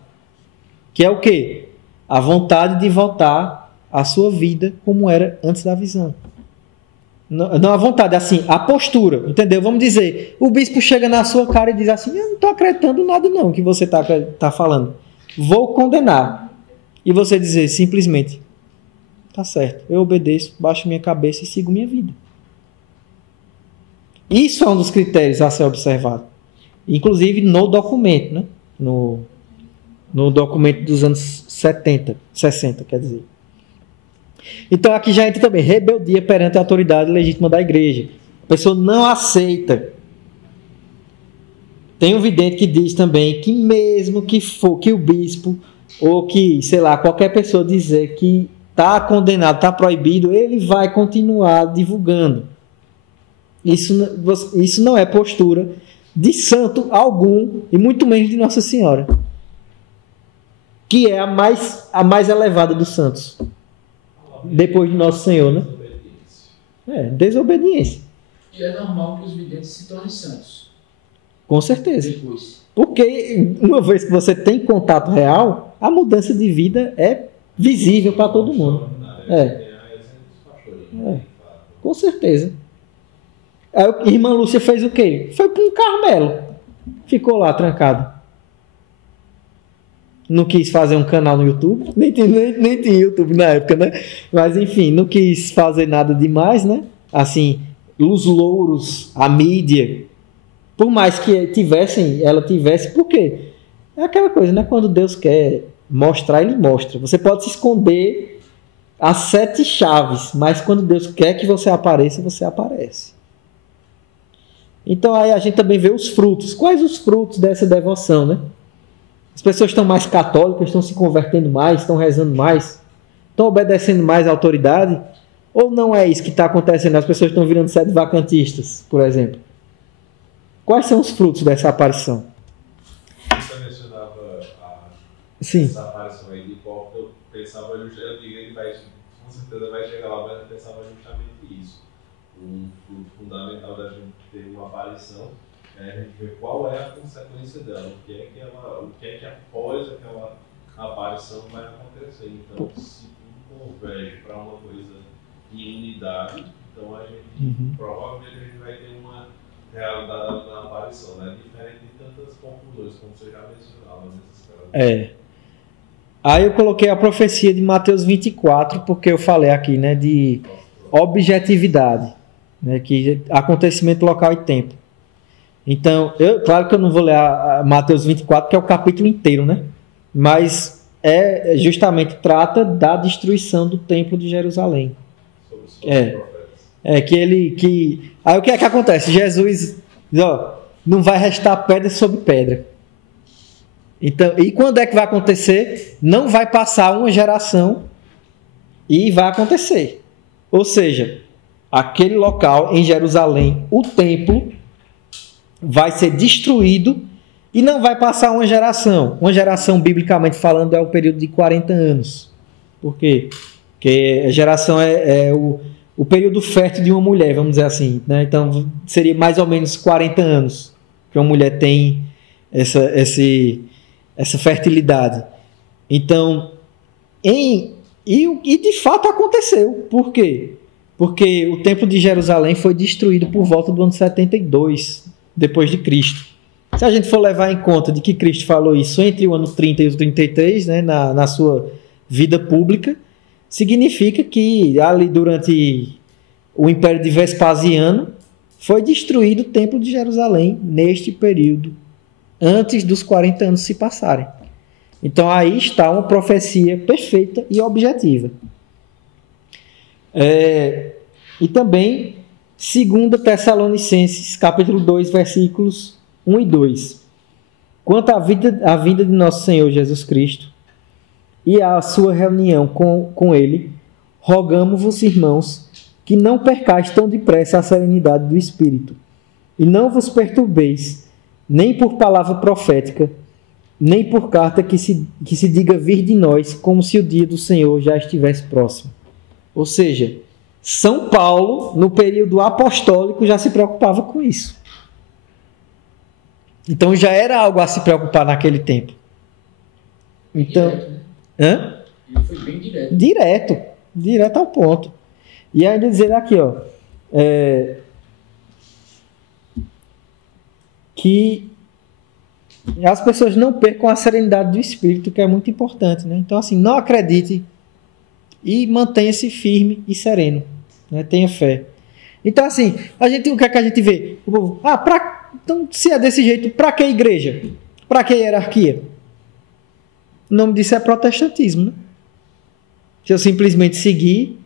Que é o quê? A vontade de voltar à sua vida como era antes da visão. Não a vontade, assim, a postura, entendeu? Vamos dizer, o bispo chega na sua cara e diz assim: eu não estou acreditando nada não que você está falando. Vou condenar. E você dizer simplesmente: tá certo, eu obedeço, baixo minha cabeça e sigo minha vida. Isso é um dos critérios a ser observado. Inclusive no documento, né? No documento dos anos 60, quer dizer. Então aqui já entra também rebeldia perante a autoridade legítima da igreja. A pessoa não aceita. Tem um vidente que diz também que mesmo que o bispo ou que, sei lá, qualquer pessoa dizer que está condenado, está proibido, ele vai continuar divulgando. Isso não é postura de santo algum, e muito menos de Nossa Senhora, que é a mais elevada dos santos, depois de Nosso Senhor, né? Desobediência. E é normal que os videntes se tornem santos. Com certeza. Depois. Porque uma vez que você tem contato real, a mudança de vida é visível para todo mundo. Com certeza. A irmã Lúcia fez o quê? Foi para um Carmelo. Ficou lá trancado. Não quis fazer um canal no YouTube. Nem tinha YouTube na época, né? Mas enfim, não quis fazer nada demais, né? Assim, os louros, a mídia. Por mais que ela tivesse, por quê? É aquela coisa, né? Quando Deus quer mostrar, Ele mostra. Você pode se esconder às 7 chaves, mas quando Deus quer que você apareça, você aparece. Então aí a gente também vê os frutos. Quais os frutos dessa devoção, né? As pessoas estão mais católicas, estão se convertendo mais, estão rezando mais, estão obedecendo mais à autoridade? Ou não é isso que está acontecendo? As pessoas estão virando vacantistas, por exemplo. Quais são os frutos dessa aparição? Você mencionava Sim. essa aparição aí de volta, eu pensava, ele vai com certeza certeza vai chegar lá, mas eu pensava justamente isso. Um fruto fundamental da gente ter uma aparição é a gente ver qual é a consequência dela, o que é que após aquela aparição vai acontecer. Então, se tudo converge para uma coisa em unidade, então a gente provavelmente a gente vai ter uma realidade na aparição, né? Diferente de tantas conclusões, como você já mencionava nessas caras. Aí eu coloquei a profecia de Mateus 24, porque eu falei aqui, né, de objetividade, né, que acontecimento local e tempo. Então, claro que eu não vou ler a Mateus 24, que é o capítulo inteiro, né? Mas justamente trata da destruição do templo de Jerusalém. Aí o que é que acontece? Jesus diz, não vai restar pedra sobre pedra. Então, e quando é que vai acontecer? Não vai passar uma geração e vai acontecer. Ou seja, aquele local em Jerusalém, o templo, vai ser destruído e não vai passar uma geração. Uma geração, biblicamente falando, é o período de 40 anos. Por quê? Porque a geração é o período fértil de uma mulher, vamos dizer assim, né? Então, seria mais ou menos 40 anos que uma mulher tem essa fertilidade. Então, e de fato aconteceu. Por quê? Porque o templo de Jerusalém foi destruído por volta do ano 72 depois de Cristo. Se a gente for levar em conta de que Cristo falou isso entre o ano 30 e o 33, né, na sua vida pública, significa que ali durante o Império de Vespasiano foi destruído o templo de Jerusalém neste período, antes dos 40 anos se passarem. Então aí está uma profecia perfeita e objetiva. E também 2 Tessalonicenses, capítulo 2, versículos 1 e 2. Quanto à vinda de nosso Senhor Jesus Cristo e à sua reunião com Ele, rogamo-vos, irmãos, que não percais tão depressa a serenidade do Espírito, e não vos perturbeis, nem por palavra profética, nem por carta que se diga vir de nós, como se o dia do Senhor já estivesse próximo. Ou seja, São Paulo, no período apostólico, já se preocupava com isso. Então já era algo a se preocupar naquele tempo. Então, Direto, né? Ele foi bem direto. Direto ao ponto. E ainda dizer aqui, que as pessoas não percam a serenidade do espírito, que é muito importante, né? Então, assim, não acredite e mantenha-se firme e sereno, né? Tenha fé. Então, assim, o que é que a gente vê? O povo, então, se é desse jeito, para que igreja? Para que hierarquia? O nome disso é protestantismo, né? Se eu simplesmente seguir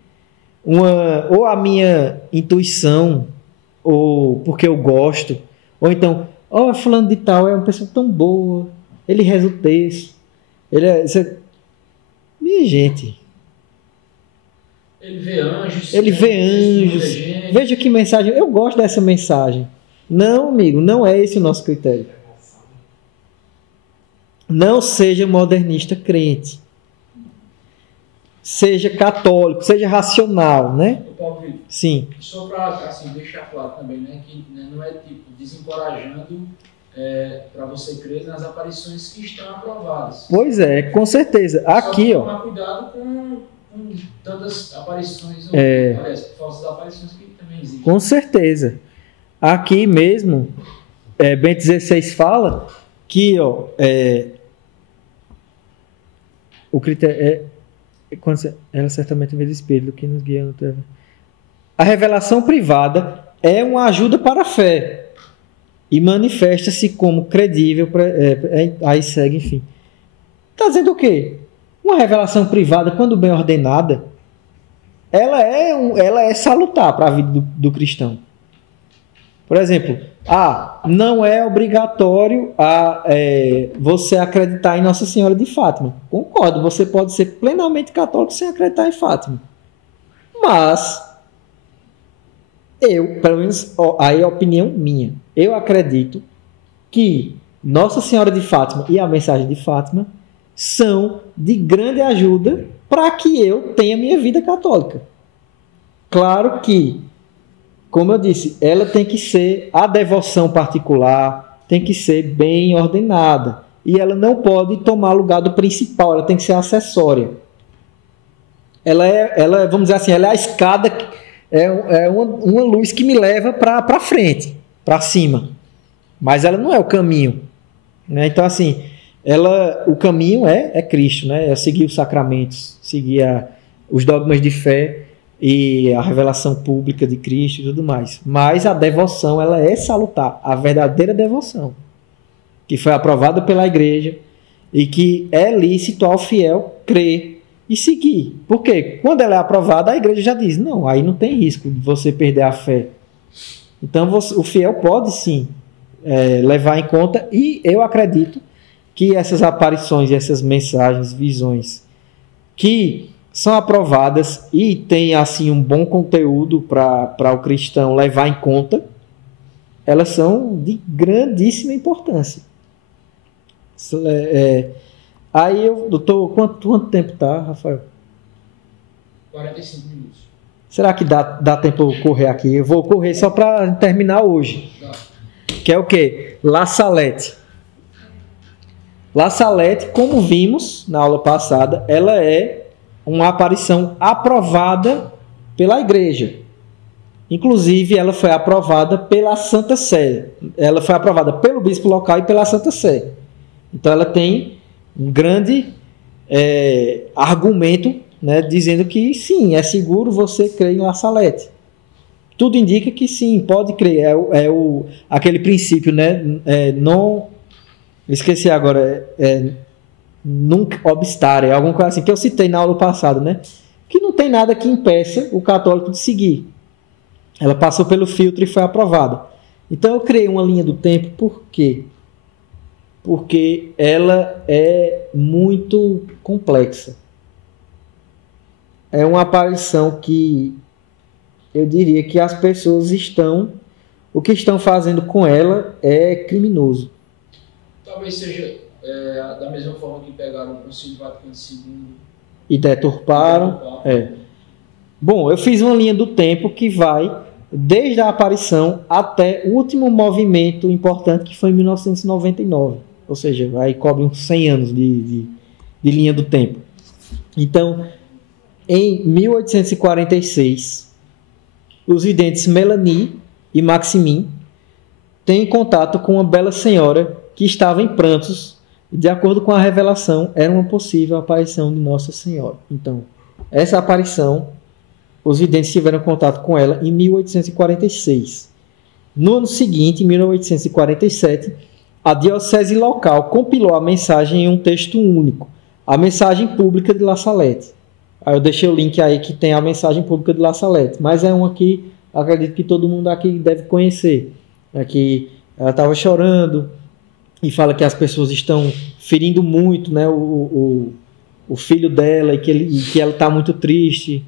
ou a minha intuição, ou porque eu gosto, ou então, fulano de tal é uma pessoa tão boa, ele reza o texto, minha gente, ele vê anjos, veja que mensagem, eu gosto dessa mensagem. Não, amigo, não é esse o nosso critério. Não seja modernista crente. Seja católico, seja racional, né? Paulo, sim. Só para deixar claro também, né, que não é tipo desencorajando para você crer nas aparições que estão aprovadas. Pois é, com certeza. Aqui, só tomar cuidado com tantas aparições, falsas aparições que também existem. Com certeza. Aqui mesmo, Bento XVI fala que o critério quando ela certamente vê o Espírito que nos guia no tempo. A revelação privada é uma ajuda para a fé e manifesta-se como credível, aí segue, enfim. Está dizendo o quê? Uma revelação privada, quando bem ordenada, ela é salutar para a vida do cristão. Por exemplo, não é obrigatório você acreditar em Nossa Senhora de Fátima. Concordo, você pode ser plenamente católico sem acreditar em Fátima. Mas, pelo menos, aí é a opinião minha, eu acredito que Nossa Senhora de Fátima e a mensagem de Fátima são de grande ajuda para que eu tenha minha vida católica. Claro que, como eu disse, ela tem que ser a devoção particular, tem que ser bem ordenada. E ela não pode tomar lugar do principal, ela tem que ser acessória. Ela vamos dizer assim, ela é a escada, é uma luz que me leva para frente, para cima. Mas ela não é o caminho. Né? Então, assim, o caminho é Cristo, né? É seguir os sacramentos, seguir os dogmas de fé e a revelação pública de Cristo e tudo mais. Mas a devoção, ela é salutar, a verdadeira devoção, que foi aprovada pela igreja e que é lícito ao fiel crer e seguir. Por quê? Quando ela é aprovada, a igreja já diz, não, aí não tem risco de você perder a fé. Então, o fiel pode sim levar em conta, e eu acredito que essas aparições, essas mensagens, visões, que são aprovadas e têm assim um bom conteúdo para o cristão levar em conta, elas são de grandíssima importância. Aí eu tô, quanto tempo tá, Rafael? 45 minutos. Será que dá tempo eu correr aqui? Eu vou correr só para terminar hoje. Dá. Que é o quê? La Salette. La Salette, como vimos na aula passada, ela é uma aparição aprovada pela igreja. Inclusive, ela foi aprovada pela Santa Sé. Ela foi aprovada pelo bispo local e pela Santa Sé. Então, ela tem um grande argumento, né, dizendo que sim, é seguro você crer em La Salette. Tudo indica que sim, pode crer. Aquele princípio, né? Não. Esqueci agora. Nunca obstare, alguma coisa assim, que eu citei na aula passada, né? Que não tem nada que impeça o católico de seguir. Ela passou pelo filtro e foi aprovada. Então eu criei uma linha do tempo, por quê? Porque ela é muito complexa. É uma aparição que eu diria que as pessoas o que estão fazendo com ela é criminoso. Talvez seja da mesma forma que pegaram o Concílio Vaticano II e deturparam. Bom, eu fiz uma linha do tempo que vai desde a aparição até o último movimento importante, que foi em 1999. Ou seja, aí cobre uns 100 anos de linha do tempo. Então, em 1846, os videntes Melanie e Maximin têm contato com uma bela senhora que estava em prantos. De acordo com a revelação, era uma possível aparição de Nossa Senhora. Então, essa aparição, os videntes tiveram contato com ela em 1846. No ano seguinte, em 1847, a diocese local compilou a mensagem em um texto único, a mensagem pública de La Salette. Aí eu deixei o link aí que tem a mensagem pública de La Salette, mas é uma que acredito que todo mundo aqui deve conhecer. É que ela estava chorando e fala que as pessoas estão ferindo muito, né, o filho dela e que ela está muito triste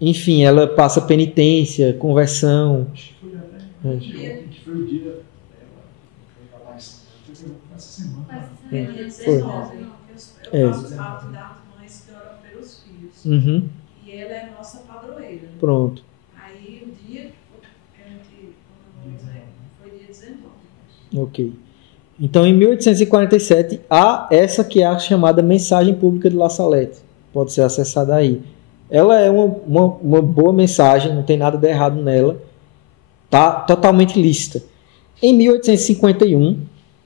enfim, ela passa penitência, conversão. Acho que foi o dia da aparição. Foi essa semana. Eu faço parte das mães que oram pelos filhos. Uhum. E ela é nossa padroeira. Pronto. Aí o dia que a gente foi dia 19. Ok. Então, em 1847, há essa que é a chamada Mensagem Pública de La Salette. Pode ser acessada aí. Ela é uma boa mensagem, não tem nada de errado nela. Está totalmente lícita. Em 1851,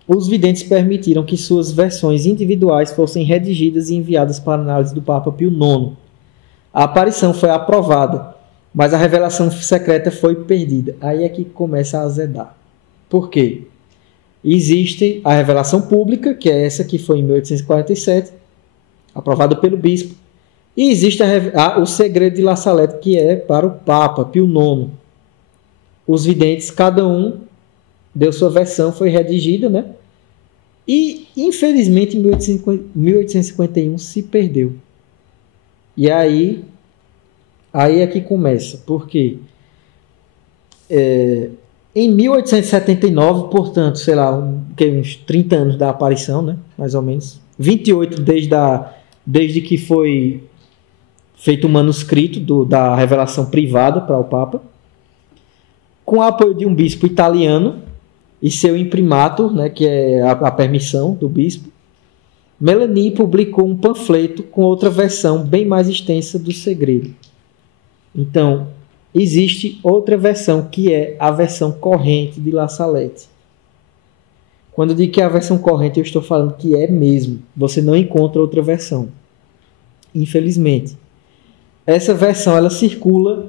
os videntes permitiram que suas versões individuais fossem redigidas e enviadas para análise do Papa Pio IX. A aparição foi aprovada, mas a revelação secreta foi perdida. Aí é que começa a azedar. Por quê? Existe a revelação pública, que é essa que foi em 1847, aprovada pelo bispo. E existe o segredo de La Salette, que é para o Papa Pio IX. Os videntes, cada um deu sua versão, foi redigida, né? E, infelizmente, em 1851 se perdeu. E aí é que começa. Por quê? Em 1879, portanto, sei lá, uns 30 anos da aparição, né? Mais ou menos. 28 desde que foi feito o manuscrito da revelação privada para o Papa, com o apoio de um bispo italiano e seu imprimatur, né, que é a permissão do bispo, Melanie publicou um panfleto com outra versão bem mais extensa do segredo. Então, existe outra versão, que é a versão corrente de La Salette. Quando eu digo que é a versão corrente, eu estou falando que é mesmo. Você não encontra outra versão. Infelizmente. Essa versão, ela circula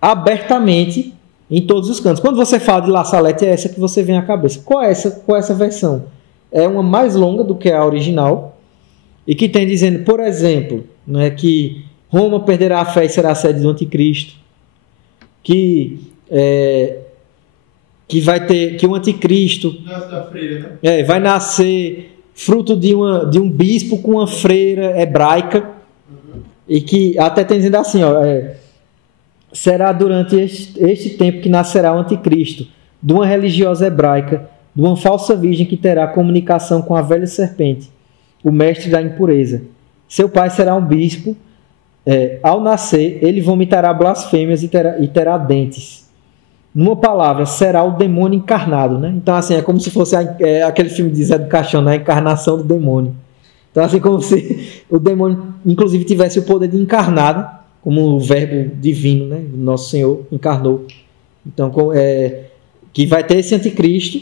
abertamente em todos os cantos. Quando você fala de La Salette, é essa que você vem à cabeça. Qual é essa versão? É uma mais longa do que a original e que tem dizendo, por exemplo, né, que Roma perderá a fé e será a sede do anticristo, que o anticristo Da freira, né? vai nascer fruto de um bispo com uma freira hebraica, e que até tem dizendo assim, será durante este tempo que nascerá o anticristo, de uma religiosa hebraica, de uma falsa virgem que terá comunicação com a velha serpente, o mestre da impureza. Seu pai será um bispo. Ao nascer, ele vomitará blasfêmias e terá dentes. Numa palavra, será o demônio encarnado, né? Então, assim, é como se fosse aquele filme de Zé do Caixão, né? A encarnação do demônio. Então, assim, como se o demônio, inclusive, tivesse o poder de encarnar, como o verbo divino, né? Nosso Senhor encarnou. Então, que vai ter esse anticristo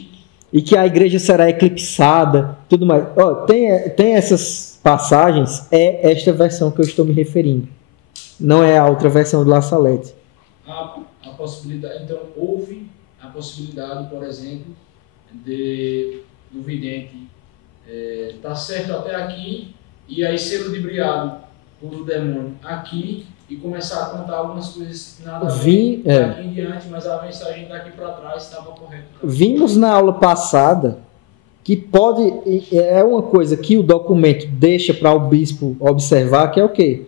e que a igreja será eclipsada, tudo mais. Tem essas passagens, é esta versão que eu estou me referindo. Não é a outra versão de La Salette. A possibilidade, então, houve a possibilidade, por exemplo, do vidente estar certo até aqui e aí ser ludibriado por o demônio aqui e começar a contar algumas coisas nada a ver daqui em diante, mas a mensagem daqui para trás estava correta. Vimos na aula passada que é uma coisa que o documento deixa para o bispo observar, que é o quê?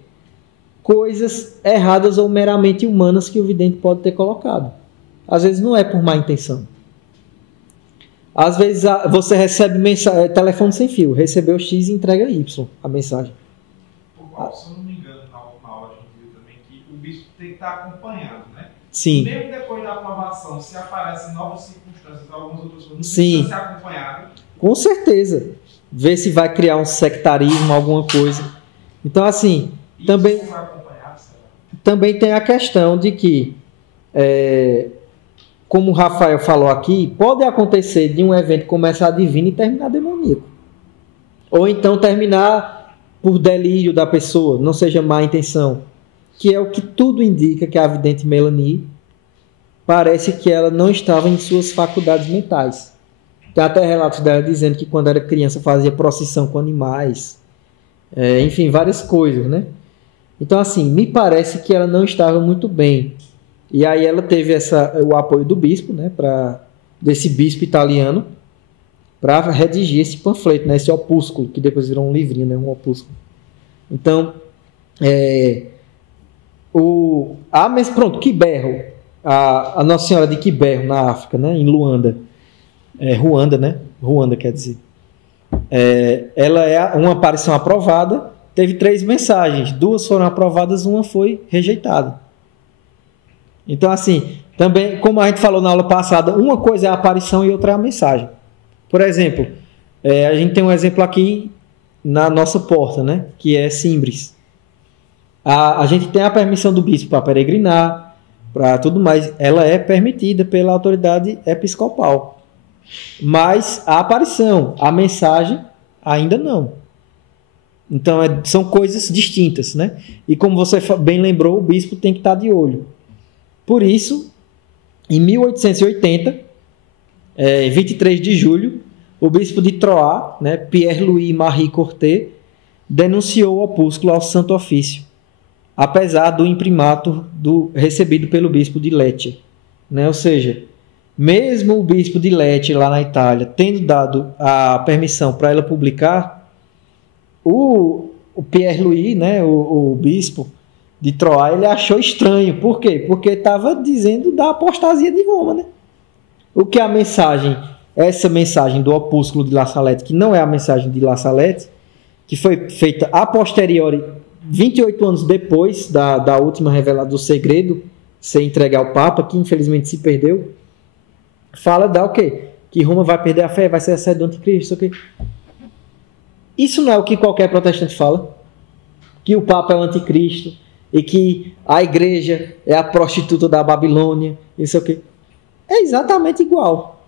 Coisas erradas ou meramente humanas que o vidente pode ter colocado. Às vezes não é por má intenção. Às vezes você recebe telefone sem fio, recebeu X e entrega Y, a mensagem. Se eu não me engano, na aula a gente viu também que o bispo tem que estar acompanhado, né? Sim. Mesmo depois da aprovação, se aparecem novas circunstâncias, algumas outras coisas, sim, precisa ser acompanhado. Com certeza. Ver se vai criar um sectarismo, alguma coisa. Então, assim, também tem a questão de que, como o Rafael falou aqui, pode acontecer de um evento começar divino e terminar demoníaco. Ou então terminar por delírio da pessoa, não seja má intenção. Que é o que tudo indica que a vidente Melanie parece que ela não estava em suas faculdades mentais. Tem até relatos dela dizendo que quando era criança fazia procissão com animais. Enfim, várias coisas, né? Então, assim, me parece que ela não estava muito bem. E aí ela teve o apoio do bispo, né? Desse bispo italiano, para redigir esse panfleto, né? Esse opúsculo, que depois virou um livrinho, né? Um opúsculo. Então, pronto, Quiberro, a Nossa Senhora de Quiberro, na África, né? Em Luanda. Ruanda, né? Ruanda, quer dizer. Ela é uma aparição aprovada, teve 3 mensagens, 2 foram aprovadas, 1 foi rejeitada. Então, assim, também, como a gente falou na aula passada, uma coisa é a aparição e outra é a mensagem. Por exemplo, a gente tem um exemplo aqui na nossa porta, né? Que é Simbres. A gente tem a permissão do bispo para peregrinar, para tudo mais. Ela é permitida pela autoridade episcopal. Mas a aparição, a mensagem, ainda não. Então, são coisas distintas, né? E como você bem lembrou, o bispo tem que estar de olho. Por isso, em 1880, 23 de julho, o bispo de Troyes, né, Pierre-Louis Marie Cortet, denunciou o opúsculo ao Santo Ofício, apesar do imprimatur recebido pelo bispo de Lecce. Né? Ou seja, mesmo o bispo de Lecce, lá na Itália, tendo dado a permissão para ela publicar, o Pierre-Louis, né, o bispo, de Troar, ele achou estranho. Por quê? Porque estava dizendo da apostasia de Roma, né? O que é a mensagem, essa mensagem do opúsculo de La Salette, que não é a mensagem de La Salette, que foi feita a posteriori, 28 anos depois da última revelação do segredo ser entregue ao Papa, que infelizmente se perdeu, fala da o quê? Que Roma vai perder a fé, vai ser a sede do anticristo, ok? Isso não é o que qualquer protestante fala, que o Papa é o anticristo e que a igreja é a prostituta da Babilônia, isso o quê? É exatamente igual.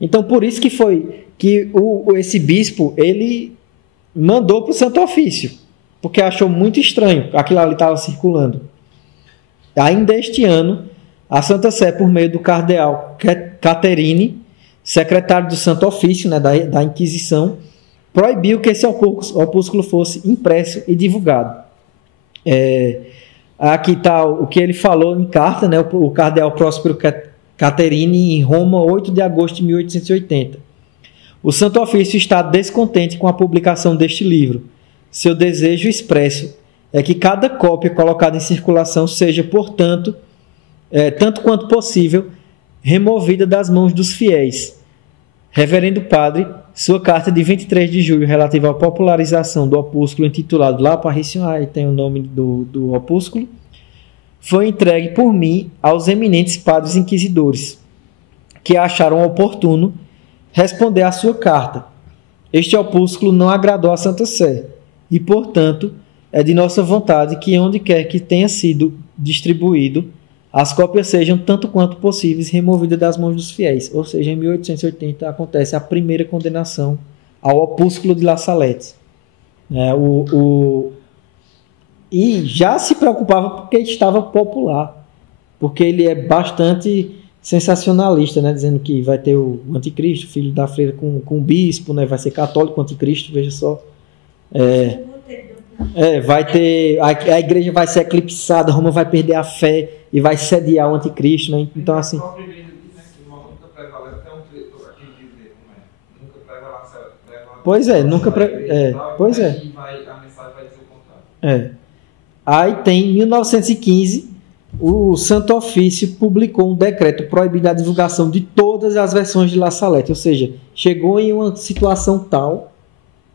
Então por isso que foi que esse bispo ele mandou para o Santo Ofício, porque achou muito estranho aquilo ali estava circulando. Ainda este ano, a Santa Sé, por meio do cardeal Caterine, secretário do Santo Ofício, né, da Inquisição, proibiu que esse opúsculo fosse impresso e divulgado. Aqui está o que ele falou em carta, né, o cardeal Próspero Caterine, em Roma, 8 de agosto de 1880. O Santo Ofício está descontente com a publicação deste livro. Seu desejo expresso é que cada cópia colocada em circulação seja, portanto, tanto quanto possível, removida das mãos dos fiéis. Reverendo Padre, sua carta de 23 de julho relativa à popularização do opúsculo intitulado L'Apparition, aí tem o nome do opúsculo, foi entregue por mim aos eminentes padres inquisidores, que acharam oportuno responder à sua carta. Este opúsculo não agradou à Santa Sé e, portanto, é de nossa vontade que, onde quer que tenha sido distribuído, as cópias sejam, tanto quanto possíveis, removidas das mãos dos fiéis. Ou seja, em 1880 acontece a primeira condenação ao opúsculo de La Salette. E já se preocupava porque estava popular, porque ele é bastante sensacionalista, né? Dizendo que vai ter o anticristo, filho da freira com o bispo, né? Vai ser católico anticristo, veja só. Vai ter, a igreja vai ser eclipsada, Roma vai perder a fé e vai sediar o anticristo, né? Então assim, A própria igreja diz, né, que nunca prevalece, até um trecho aqui dizer, nunca prevalece, pois é, nunca pois é. A mensagem vai dizer o contrário. Aí tem, em 1915, o Santo Ofício publicou um decreto proibindo a divulgação de todas as versões de La Salette, ou seja, chegou em uma situação tal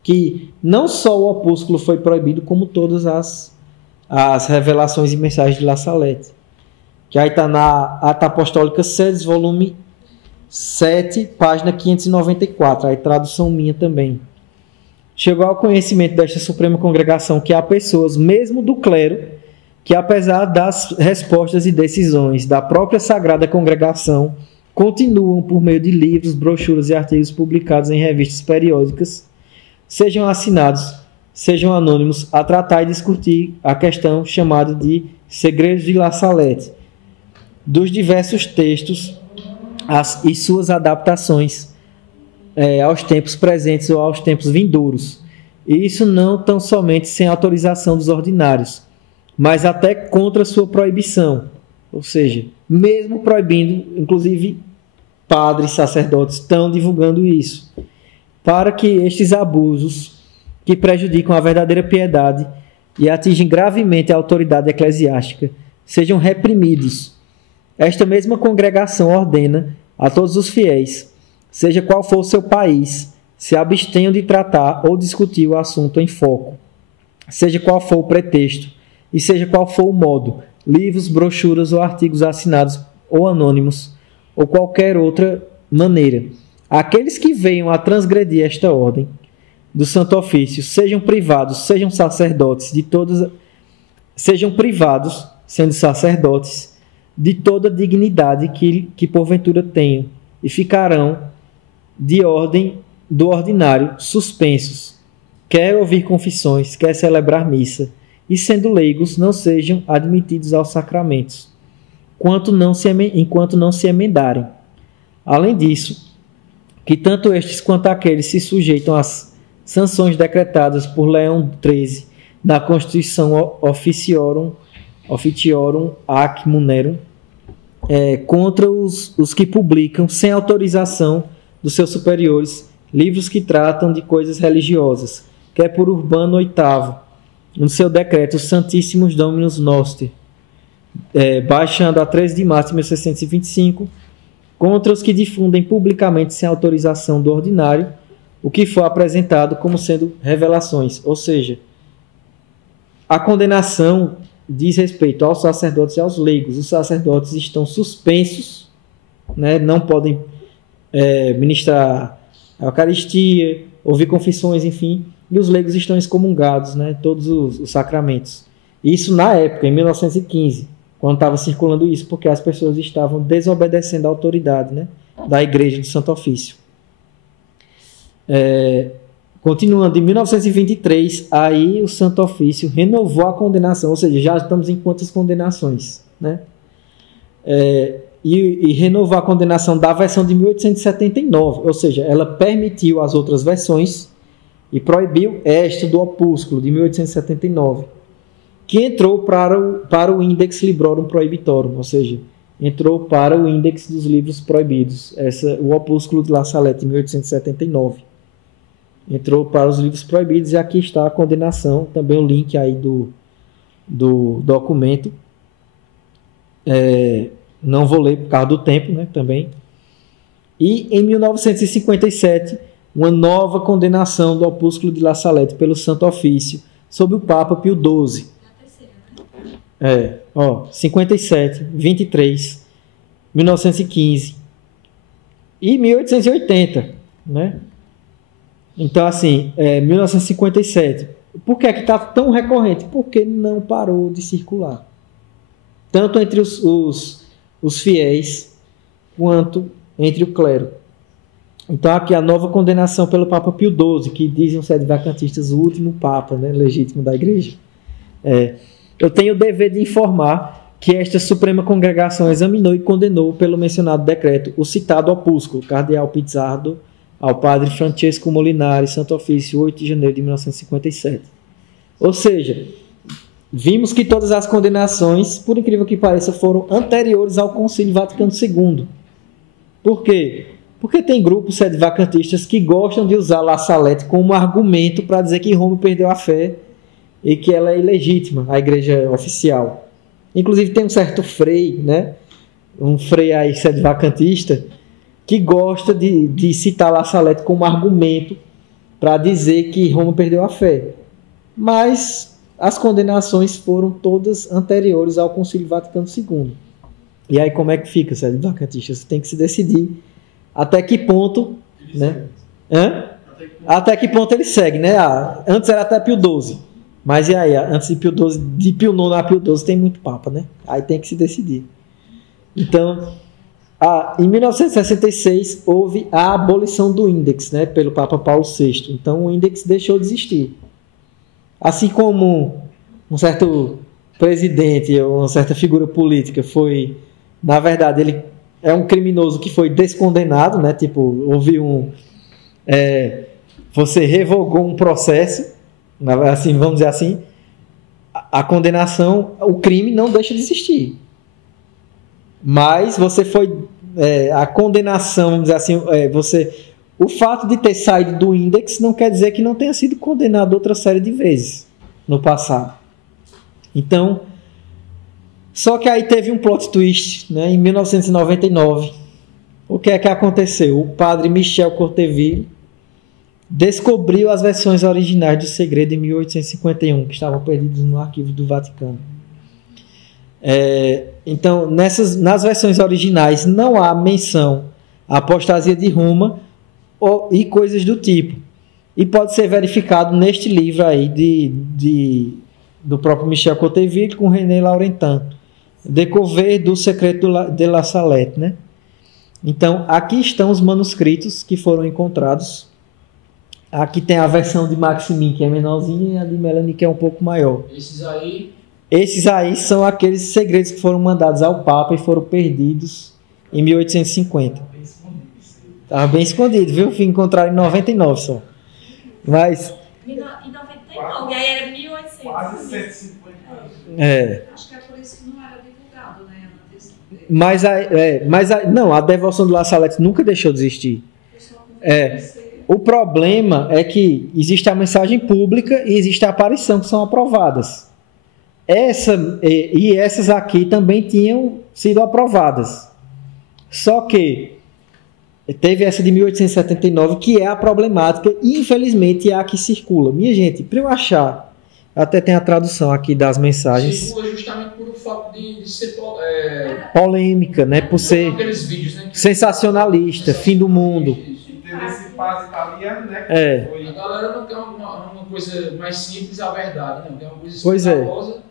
que não só o opúsculo foi proibido, como todas as revelações e mensagens de La Salette. Que aí está na Ata Apostólica Sedes, volume 7, página 594, aí tradução minha também. Chegou ao conhecimento desta Suprema Congregação que há pessoas, mesmo do clero, que apesar das respostas e decisões da própria Sagrada Congregação, continuam, por meio de livros, brochuras e artigos publicados em revistas periódicas, sejam assinados, sejam anônimos, a tratar e discutir a questão chamada de Segredos de La Salette, dos diversos textos e suas adaptações aos tempos presentes ou aos tempos vindouros. E isso não tão somente sem autorização dos ordinários, mas até contra sua proibição. Ou seja, mesmo proibindo, inclusive padres, sacerdotes estão divulgando isso, para que estes abusos que prejudicam a verdadeira piedade e atingem gravemente a autoridade eclesiástica sejam reprimidos. Esta mesma congregação ordena a todos os fiéis, seja qual for o seu país, se abstenham de tratar ou discutir o assunto em foco, seja qual for o pretexto e seja qual for o modo, livros, brochuras ou artigos assinados ou anônimos, ou qualquer outra maneira. Aqueles que venham a transgredir esta ordem do Santo Ofício, sejam privados, sejam sacerdotes de todas, sejam privados, sendo sacerdotes, de toda dignidade que porventura tenham, e ficarão de ordem do ordinário suspensos, quer ouvir confissões, quer celebrar missa, e sendo leigos, não sejam admitidos aos sacramentos, enquanto não se emendarem. Além disso, que tanto estes quanto aqueles se sujeitam às sanções decretadas por Leão XIII na Constituição Officiorum Ac Munerum, contra os que publicam, sem autorização dos seus superiores, livros que tratam de coisas religiosas, quer por Urbano VIII, no seu decreto Santissimos Dominus Noster, baixando a 13 de março de 1625, contra os que difundem publicamente sem autorização do ordinário o que for apresentado como sendo revelações. Ou seja, a condenação diz respeito aos sacerdotes e aos leigos. Os sacerdotes estão suspensos, né? Não podem ministrar a Eucaristia, ouvir confissões, enfim, e os leigos estão excomungados, né? Todos os sacramentos. Isso na época, em 1915, quando estava circulando isso, porque as pessoas estavam desobedecendo a autoridade, né, da Igreja do Santo Ofício. Continuando, em 1923, aí o Santo Ofício renovou a condenação, ou seja, já estamos em quantas condenações, né? E renovou a condenação da versão de 1879, ou seja, ela permitiu as outras versões e proibiu esta do opúsculo de 1879, que entrou para o Index Librorum Prohibitorum, ou seja, entrou para o Índex dos Livros Proibidos, o opúsculo de La Salette, de 1879. Entrou para os livros proibidos e aqui está a condenação, também o link aí do documento. Não vou ler por causa do tempo, né, também. E em 1957, uma nova condenação do opúsculo de La Salette pelo Santo Ofício sob o Papa Pio XII. 57, 23, 1915 e 1880, né? Então, assim, 1957. Por que é que está tão recorrente? Porque não parou de circular. Tanto entre os fiéis, quanto entre o clero. Então, aqui a nova condenação pelo Papa Pio XII, que dizem os sedevacantistas o último Papa, né, legítimo da Igreja. Eu tenho o dever de informar que esta Suprema Congregação examinou e condenou pelo mencionado decreto o citado opúsculo, Cardeal Pizzardo, ao padre Francesco Molinari, Santo Ofício, 8 de janeiro de 1957. Ou seja, vimos que todas as condenações, por incrível que pareça, foram anteriores ao Concílio Vaticano II. Por quê? Porque tem grupos sedevacantistas que gostam de usar La Salette como argumento para dizer que Roma perdeu a fé e que ela é ilegítima, a igreja oficial. Inclusive tem um certo frei, né? Um frei aí sedevacantista, que gosta de citar La Salette como argumento para dizer que Roma perdeu a fé. Mas as condenações foram todas anteriores ao Concílio Vaticano II. E aí como é que fica, sedevacantista? Você tem que se decidir até que ponto, né? Até que ponto ele segue, né? Antes era até Pio XII. Mas e aí, antes de Pio XII, de Pio IX a Pio XII tem muito papa, né? Aí tem que se decidir. Então, em 1966 houve a abolição do índex, né, pelo Papa Paulo VI. Então o índex deixou de existir. Assim como um certo presidente ou uma certa figura política foi, na verdade, ele é um criminoso que foi descondenado, né? Tipo, houve você revogou um processo, assim, vamos dizer assim, a condenação, o crime não deixa de existir. Mas você foi, a condenação, vamos dizer assim, o fato de ter saído do índex não quer dizer que não tenha sido condenado outra série de vezes no passado. Então, só que aí teve um plot twist, né, em 1999. O que é que aconteceu? O padre Michel Courteville descobriu as versões originais do segredo em 1851, que estavam perdidas no arquivo do Vaticano. Então, nas versões originais não há menção à apostasia de Roma e coisas do tipo. E pode ser verificado neste livro aí do próprio Michel Courteville com René Laurentin, Découverte do Secreto de La Salette, né? Então, aqui estão os manuscritos que foram encontrados. Aqui tem a versão de Maximin, que é menorzinha, e a de Melanie, que é um pouco maior. Esses aí são aqueles segredos que foram mandados ao Papa e foram perdidos em 1850. Estava bem escondido, viu? Fui encontrar em 99 só. Mas... Em 99, aí era 1800. Quase 150 anos. Acho que é por isso que não era divulgado, né? Mas não, a devoção de La Salette nunca deixou de existir. O problema é que existe a mensagem pública e existe a aparição que são aprovadas. Essas aqui também tinham sido aprovadas. Só que teve essa de 1879, que é a problemática e, infelizmente, é a que circula. Minha gente, para eu achar, até tem a tradução aqui das mensagens. Circula justamente por o fato de ser polêmica, né? Por ser aqueles vídeos, né? sensacionalista, fim do mundo. E teve esse padre italiano, né? É. A galera não quer uma coisa mais simples, a verdade, não. Quer uma coisa Pois é. escandalosa.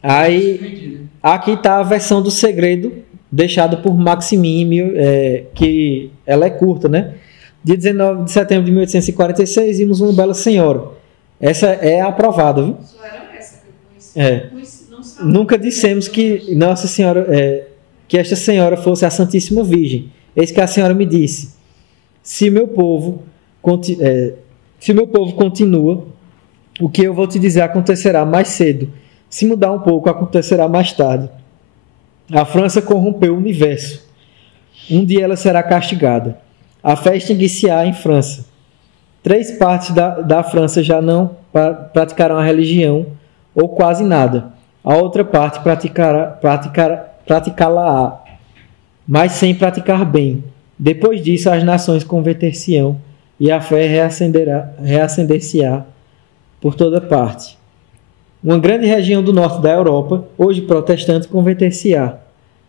Aí, aqui está a versão do segredo, deixada por Maximínio, que ela é curta, né? Dia 19 de setembro de 1846, vimos uma bela senhora. Essa é aprovada, viu? Só era essa que eu conheci. Não sabia. Nunca dissemos que Nossa Senhora, que esta senhora fosse a Santíssima Virgem. Eis que a senhora me disse: se meu povo continua, o que eu vou te dizer acontecerá mais cedo. Se mudar um pouco, acontecerá mais tarde. A França corrompeu o universo. Um dia ela será castigada. A fé extinguir-se-á em França. 3 partes da França já não praticarão a religião, ou quase nada. A outra parte praticá-la-á, mas sem praticar bem. Depois disso, as nações converter-se-ão, e a fé reacender-se-á por toda parte. Uma grande região do norte da Europa, hoje protestante, converter-se-á.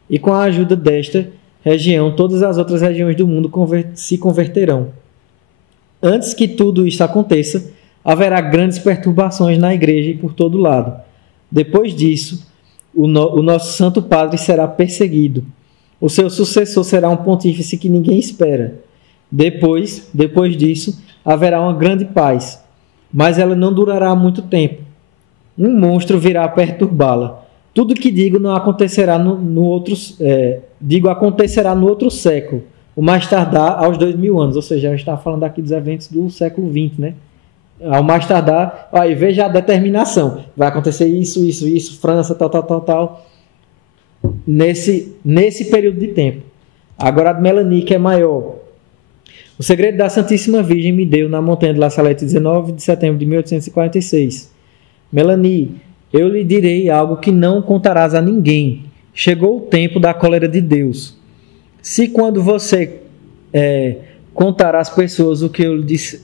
E com a ajuda desta região, todas as outras regiões do mundo se converterão. Antes que tudo isto aconteça, haverá grandes perturbações na igreja e por todo lado. Depois disso, o nosso Santo Padre será perseguido. O seu sucessor será um pontífice que ninguém espera. Depois disso, haverá uma grande paz, mas ela não durará muito tempo. Um monstro virá perturbá-la. Tudo que digo não acontecerá acontecerá no outro século, o mais tardar aos 2000 anos. Ou seja, a gente está falando aqui dos eventos do século XX, né? Ao mais tardar, aí veja a determinação. Vai acontecer isso, França, tal. Nesse período de tempo. Agora a de Melanie, que é maior. O segredo da Santíssima Virgem me deu na montanha de La Salette, 19 de setembro de 1846. Melanie, eu lhe direi algo que não contarás a ninguém. Chegou o tempo da cólera de Deus. Se quando você contar às pessoas o que eu lhe disse,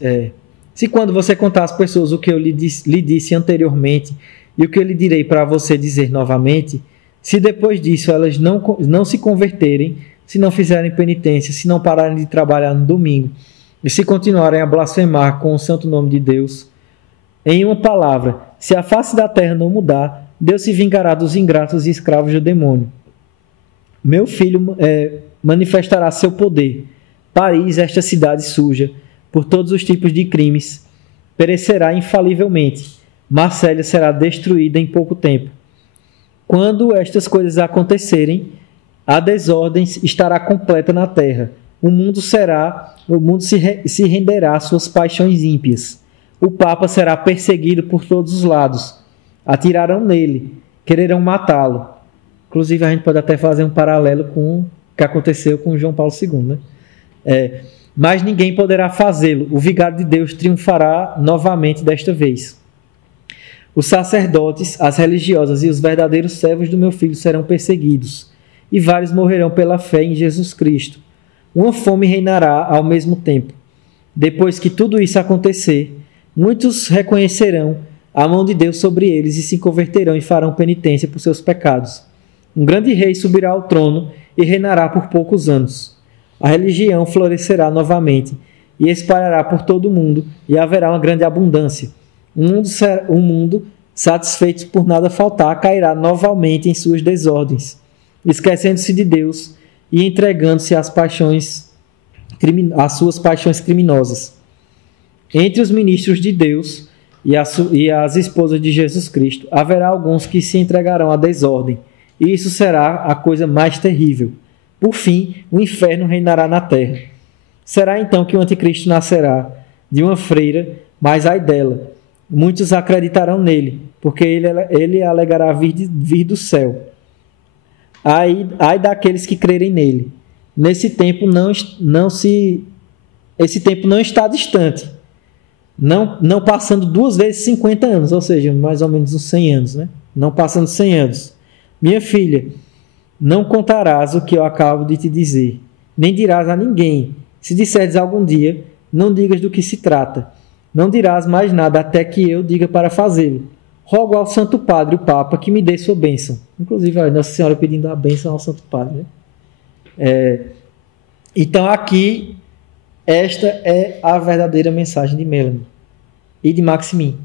se quando você contar às pessoas o que eu lhe disse anteriormente e o que eu lhe direi para você dizer novamente, se depois disso elas não se converterem, se não fizerem penitência, se não pararem de trabalhar no domingo e se continuarem a blasfemar com o santo nome de Deus, em uma palavra, se a face da terra não mudar, Deus se vingará dos ingratos e escravos do demônio. Meu filho manifestará seu poder. Paris, esta cidade suja, por todos os tipos de crimes, perecerá infalivelmente. Marsella será destruída em pouco tempo. Quando estas coisas acontecerem, a desordem estará completa na terra. O mundo se renderá às suas paixões ímpias. O Papa será perseguido por todos os lados. Atirarão nele, quererão matá-lo. Inclusive, a gente pode até fazer um paralelo com o que aconteceu com João Paulo II, né? Mas ninguém poderá fazê-lo. O vigário de Deus triunfará novamente desta vez. Os sacerdotes, as religiosas e os verdadeiros servos do meu filho serão perseguidos, e vários morrerão pela fé em Jesus Cristo. Uma fome reinará ao mesmo tempo. Depois que tudo isso acontecer, muitos reconhecerão a mão de Deus sobre eles e se converterão e farão penitência por seus pecados. Um grande rei subirá ao trono e reinará por poucos anos. A religião florescerá novamente e espalhará por todo o mundo e haverá uma grande abundância. O mundo, satisfeito por nada faltar, cairá novamente em suas desordens, esquecendo-se de Deus e entregando-se às suas paixões criminosas. Entre os ministros de Deus e as esposas de Jesus Cristo, haverá alguns que se entregarão à desordem, e isso será a coisa mais terrível. Por fim, o inferno reinará na terra. Será então que o anticristo nascerá de uma freira, mas ai dela. Muitos acreditarão nele, porque ele alegará vir do céu. Ai daqueles que crerem nele. Nesse tempo não se esse tempo não está distante. Não passando 2 vezes 50 anos, ou seja, mais ou menos uns 100 anos, né? Não passando 100 anos. Minha filha, não contarás o que eu acabo de te dizer, nem dirás a ninguém. Se disseres algum dia, não digas do que se trata. Não dirás mais nada até que eu diga para fazê-lo. Rogo ao Santo Padre, o Papa, que me dê sua bênção. Inclusive, a Nossa Senhora pedindo a bênção ao Santo Padre, né? Então, aqui, esta é a verdadeira mensagem de Melanie e de Maximin.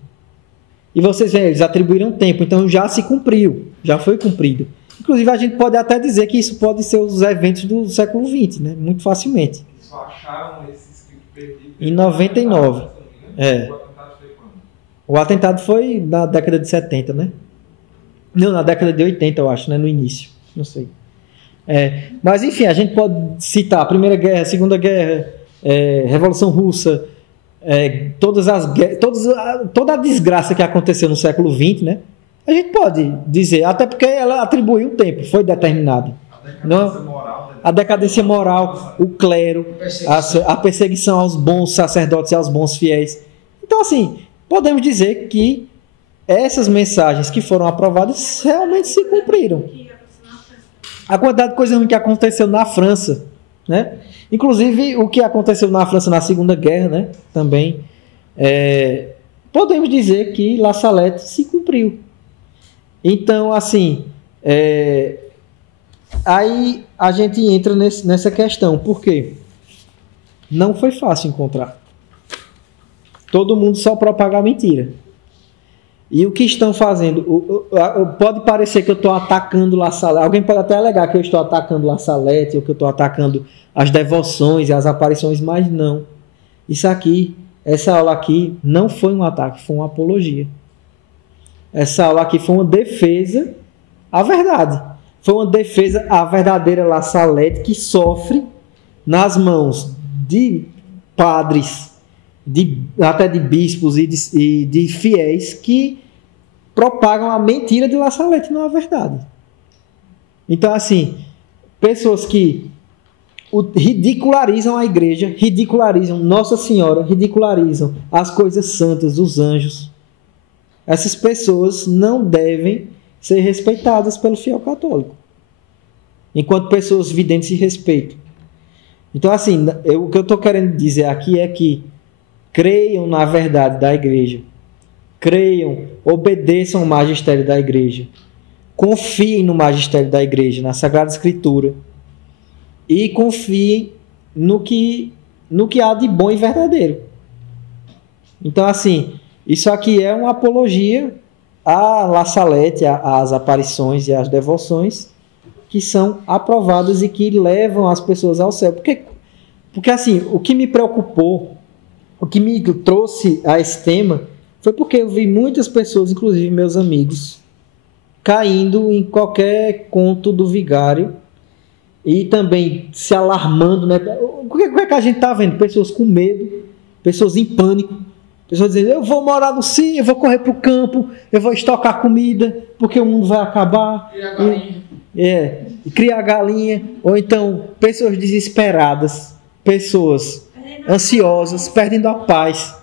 E vocês veem, eles atribuíram tempo, então já se cumpriu, já foi cumprido. Inclusive, a gente pode até dizer que isso pode ser os eventos do século XX, né? Muito facilmente. Eles só acharam esse escrito perdido em 99. É. O atentado foi na década de 70, né? Não, na década de 80, eu acho, né? No início. Não sei. Mas, enfim, a gente pode citar a Primeira Guerra, a Segunda Guerra, Revolução Russa, toda a desgraça que aconteceu no século XX, né? A gente pode dizer, até porque ela atribuiu um tempo, foi determinado. A decadência moral, o clero, a perseguição aos bons sacerdotes e aos bons fiéis. Então, assim, podemos dizer que essas mensagens que foram aprovadas realmente se cumpriram. A quantidade de coisas ruins que aconteceu na França, né? Inclusive o que aconteceu na França na Segunda Guerra, né? Também podemos dizer que La Salette se cumpriu. Então, assim, aí a gente entra nessa questão. Por quê? Não foi fácil encontrar. Todo mundo só propaga mentira. E o que estão fazendo? Pode parecer que eu estou atacando La Salette. Alguém pode até alegar que eu estou atacando La Salette ou que eu estou atacando as devoções e as aparições, mas não. Essa aula aqui não foi um ataque, foi uma apologia. Essa aula aqui foi uma defesa à verdade. Foi uma defesa à verdadeira La Salette que sofre nas mãos de padres, até de bispos e de fiéis que propagam a mentira de La Salette, não a verdade. Então, assim, pessoas que ridicularizam a igreja, ridicularizam Nossa Senhora, ridicularizam as coisas santas, os anjos. Essas pessoas não devem ser respeitadas pelo fiel católico, enquanto pessoas videntes se respeitam. Então, assim, o que eu estou querendo dizer aqui é que creiam na verdade da igreja, creiam, obedeçam ao magistério da igreja, confiem no magistério da igreja, na Sagrada Escritura, e confiem no que há de bom e verdadeiro. Então, assim, isso aqui é uma apologia a La Salette, às aparições e às devoções que são aprovadas e que levam as pessoas ao céu. Porque assim, o que me preocupou, o que me trouxe a esse tema, foi porque eu vi muitas pessoas, inclusive meus amigos, caindo em qualquer conto do vigário e também se alarmando, né? O que é que a gente está vendo? Pessoas com medo, pessoas em pânico, pessoas dizendo, eu vou morar no sítio, eu vou correr para o campo, eu vou estocar comida, porque o mundo vai acabar. Criar galinha. Criar galinha. Ou então, pessoas desesperadas, pessoas ansiosas, perdendo a paz,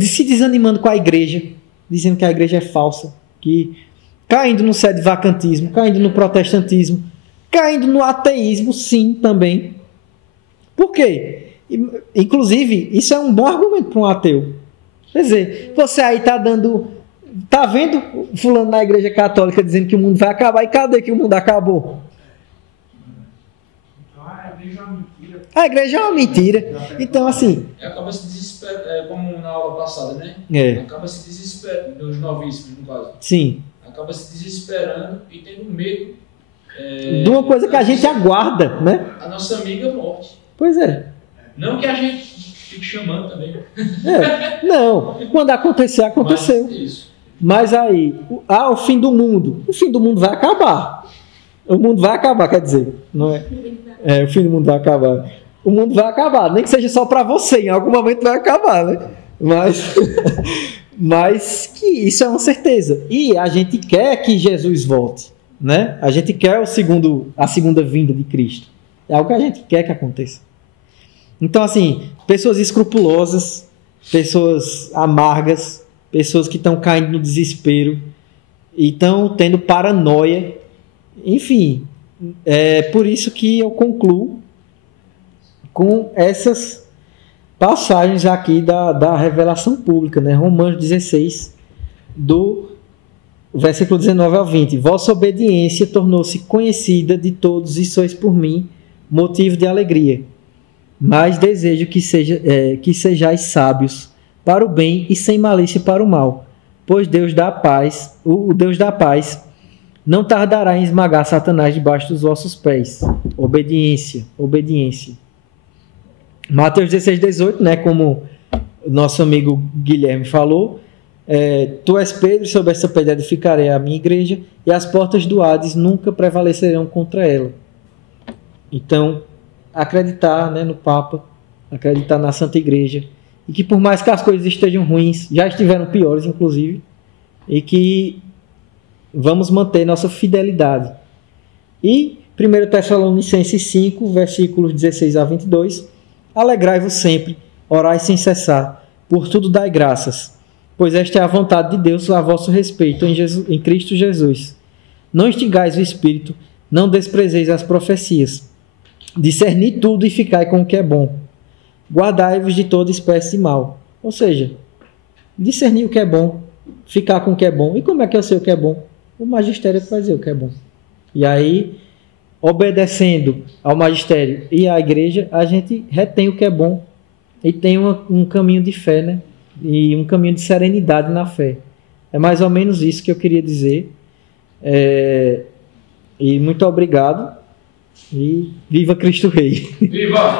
se desanimando com a igreja, dizendo que a igreja é falsa, caindo no sedevacantismo, caindo no protestantismo, caindo no ateísmo, sim, também. Por quê? Inclusive, isso é um bom argumento para um ateu. Quer dizer, você aí está vendo fulano na igreja católica dizendo que o mundo vai acabar, e cadê que o mundo acabou? Então a igreja é uma mentira. A igreja é uma mentira. Então, assim... Acaba se desesperando, como na aula passada, né? Acaba se desesperando, dos novíssimos, no caso. Sim. Acaba se desesperando e tendo medo de uma coisa que a gente aguarda, né? A nossa amiga morte. Pois é. Não que a gente fique chamando também. Não, quando acontecer, aconteceu. Mas aí, o fim do mundo. O fim do mundo vai acabar. O mundo vai acabar, quer dizer. Não é? O fim do mundo vai acabar. O mundo vai acabar, nem que seja só para você, em algum momento vai acabar, né? Mas que isso é uma certeza. E a gente quer que Jesus volte, né? A gente quer a segunda vinda de Cristo. É algo que a gente quer que aconteça. Então, assim, pessoas escrupulosas, pessoas amargas, pessoas que estão caindo no desespero e estão tendo paranoia. Enfim, é por isso que eu concluo com essas passagens aqui da revelação pública, né? Romanos 16, do versículo 19 ao 20. Vossa obediência tornou-se conhecida de todos e sois por mim motivo de alegria. Mas desejo que sejais sábios para o bem e sem malícia para o mal, pois Deus da paz, o Deus da paz, não tardará em esmagar Satanás debaixo dos vossos pés. Obediência, obediência. Mateus 16, 18, né, como o nosso amigo Guilherme falou, tu és Pedro, e sobre essa pedra edificarei a minha igreja, e as portas do Hades nunca prevalecerão contra ela. Então, acreditar, né, no Papa, acreditar na Santa Igreja, e que por mais que as coisas estejam ruins, já estiveram piores, inclusive, e que vamos manter nossa fidelidade. E 1 Tessalonicenses 5, versículos 16 a 22, alegrai-vos sempre, orai sem cessar, por tudo dai graças, pois esta é a vontade de Deus a vosso respeito em Cristo Jesus. Não extingais o Espírito, não desprezeis as profecias, discerni tudo e ficai com o que é bom. Guardai-vos de toda espécie de mal. Ou seja, discernir o que é bom, ficar com o que é bom. E como é que eu sei o que é bom? O magistério vai dizer o que é bom. E aí, obedecendo ao magistério e à igreja, a gente retém o que é bom e tem um caminho de fé, né? E um caminho de serenidade na fé. É mais ou menos isso que eu queria dizer. E muito obrigado. E viva Cristo Rei! Viva!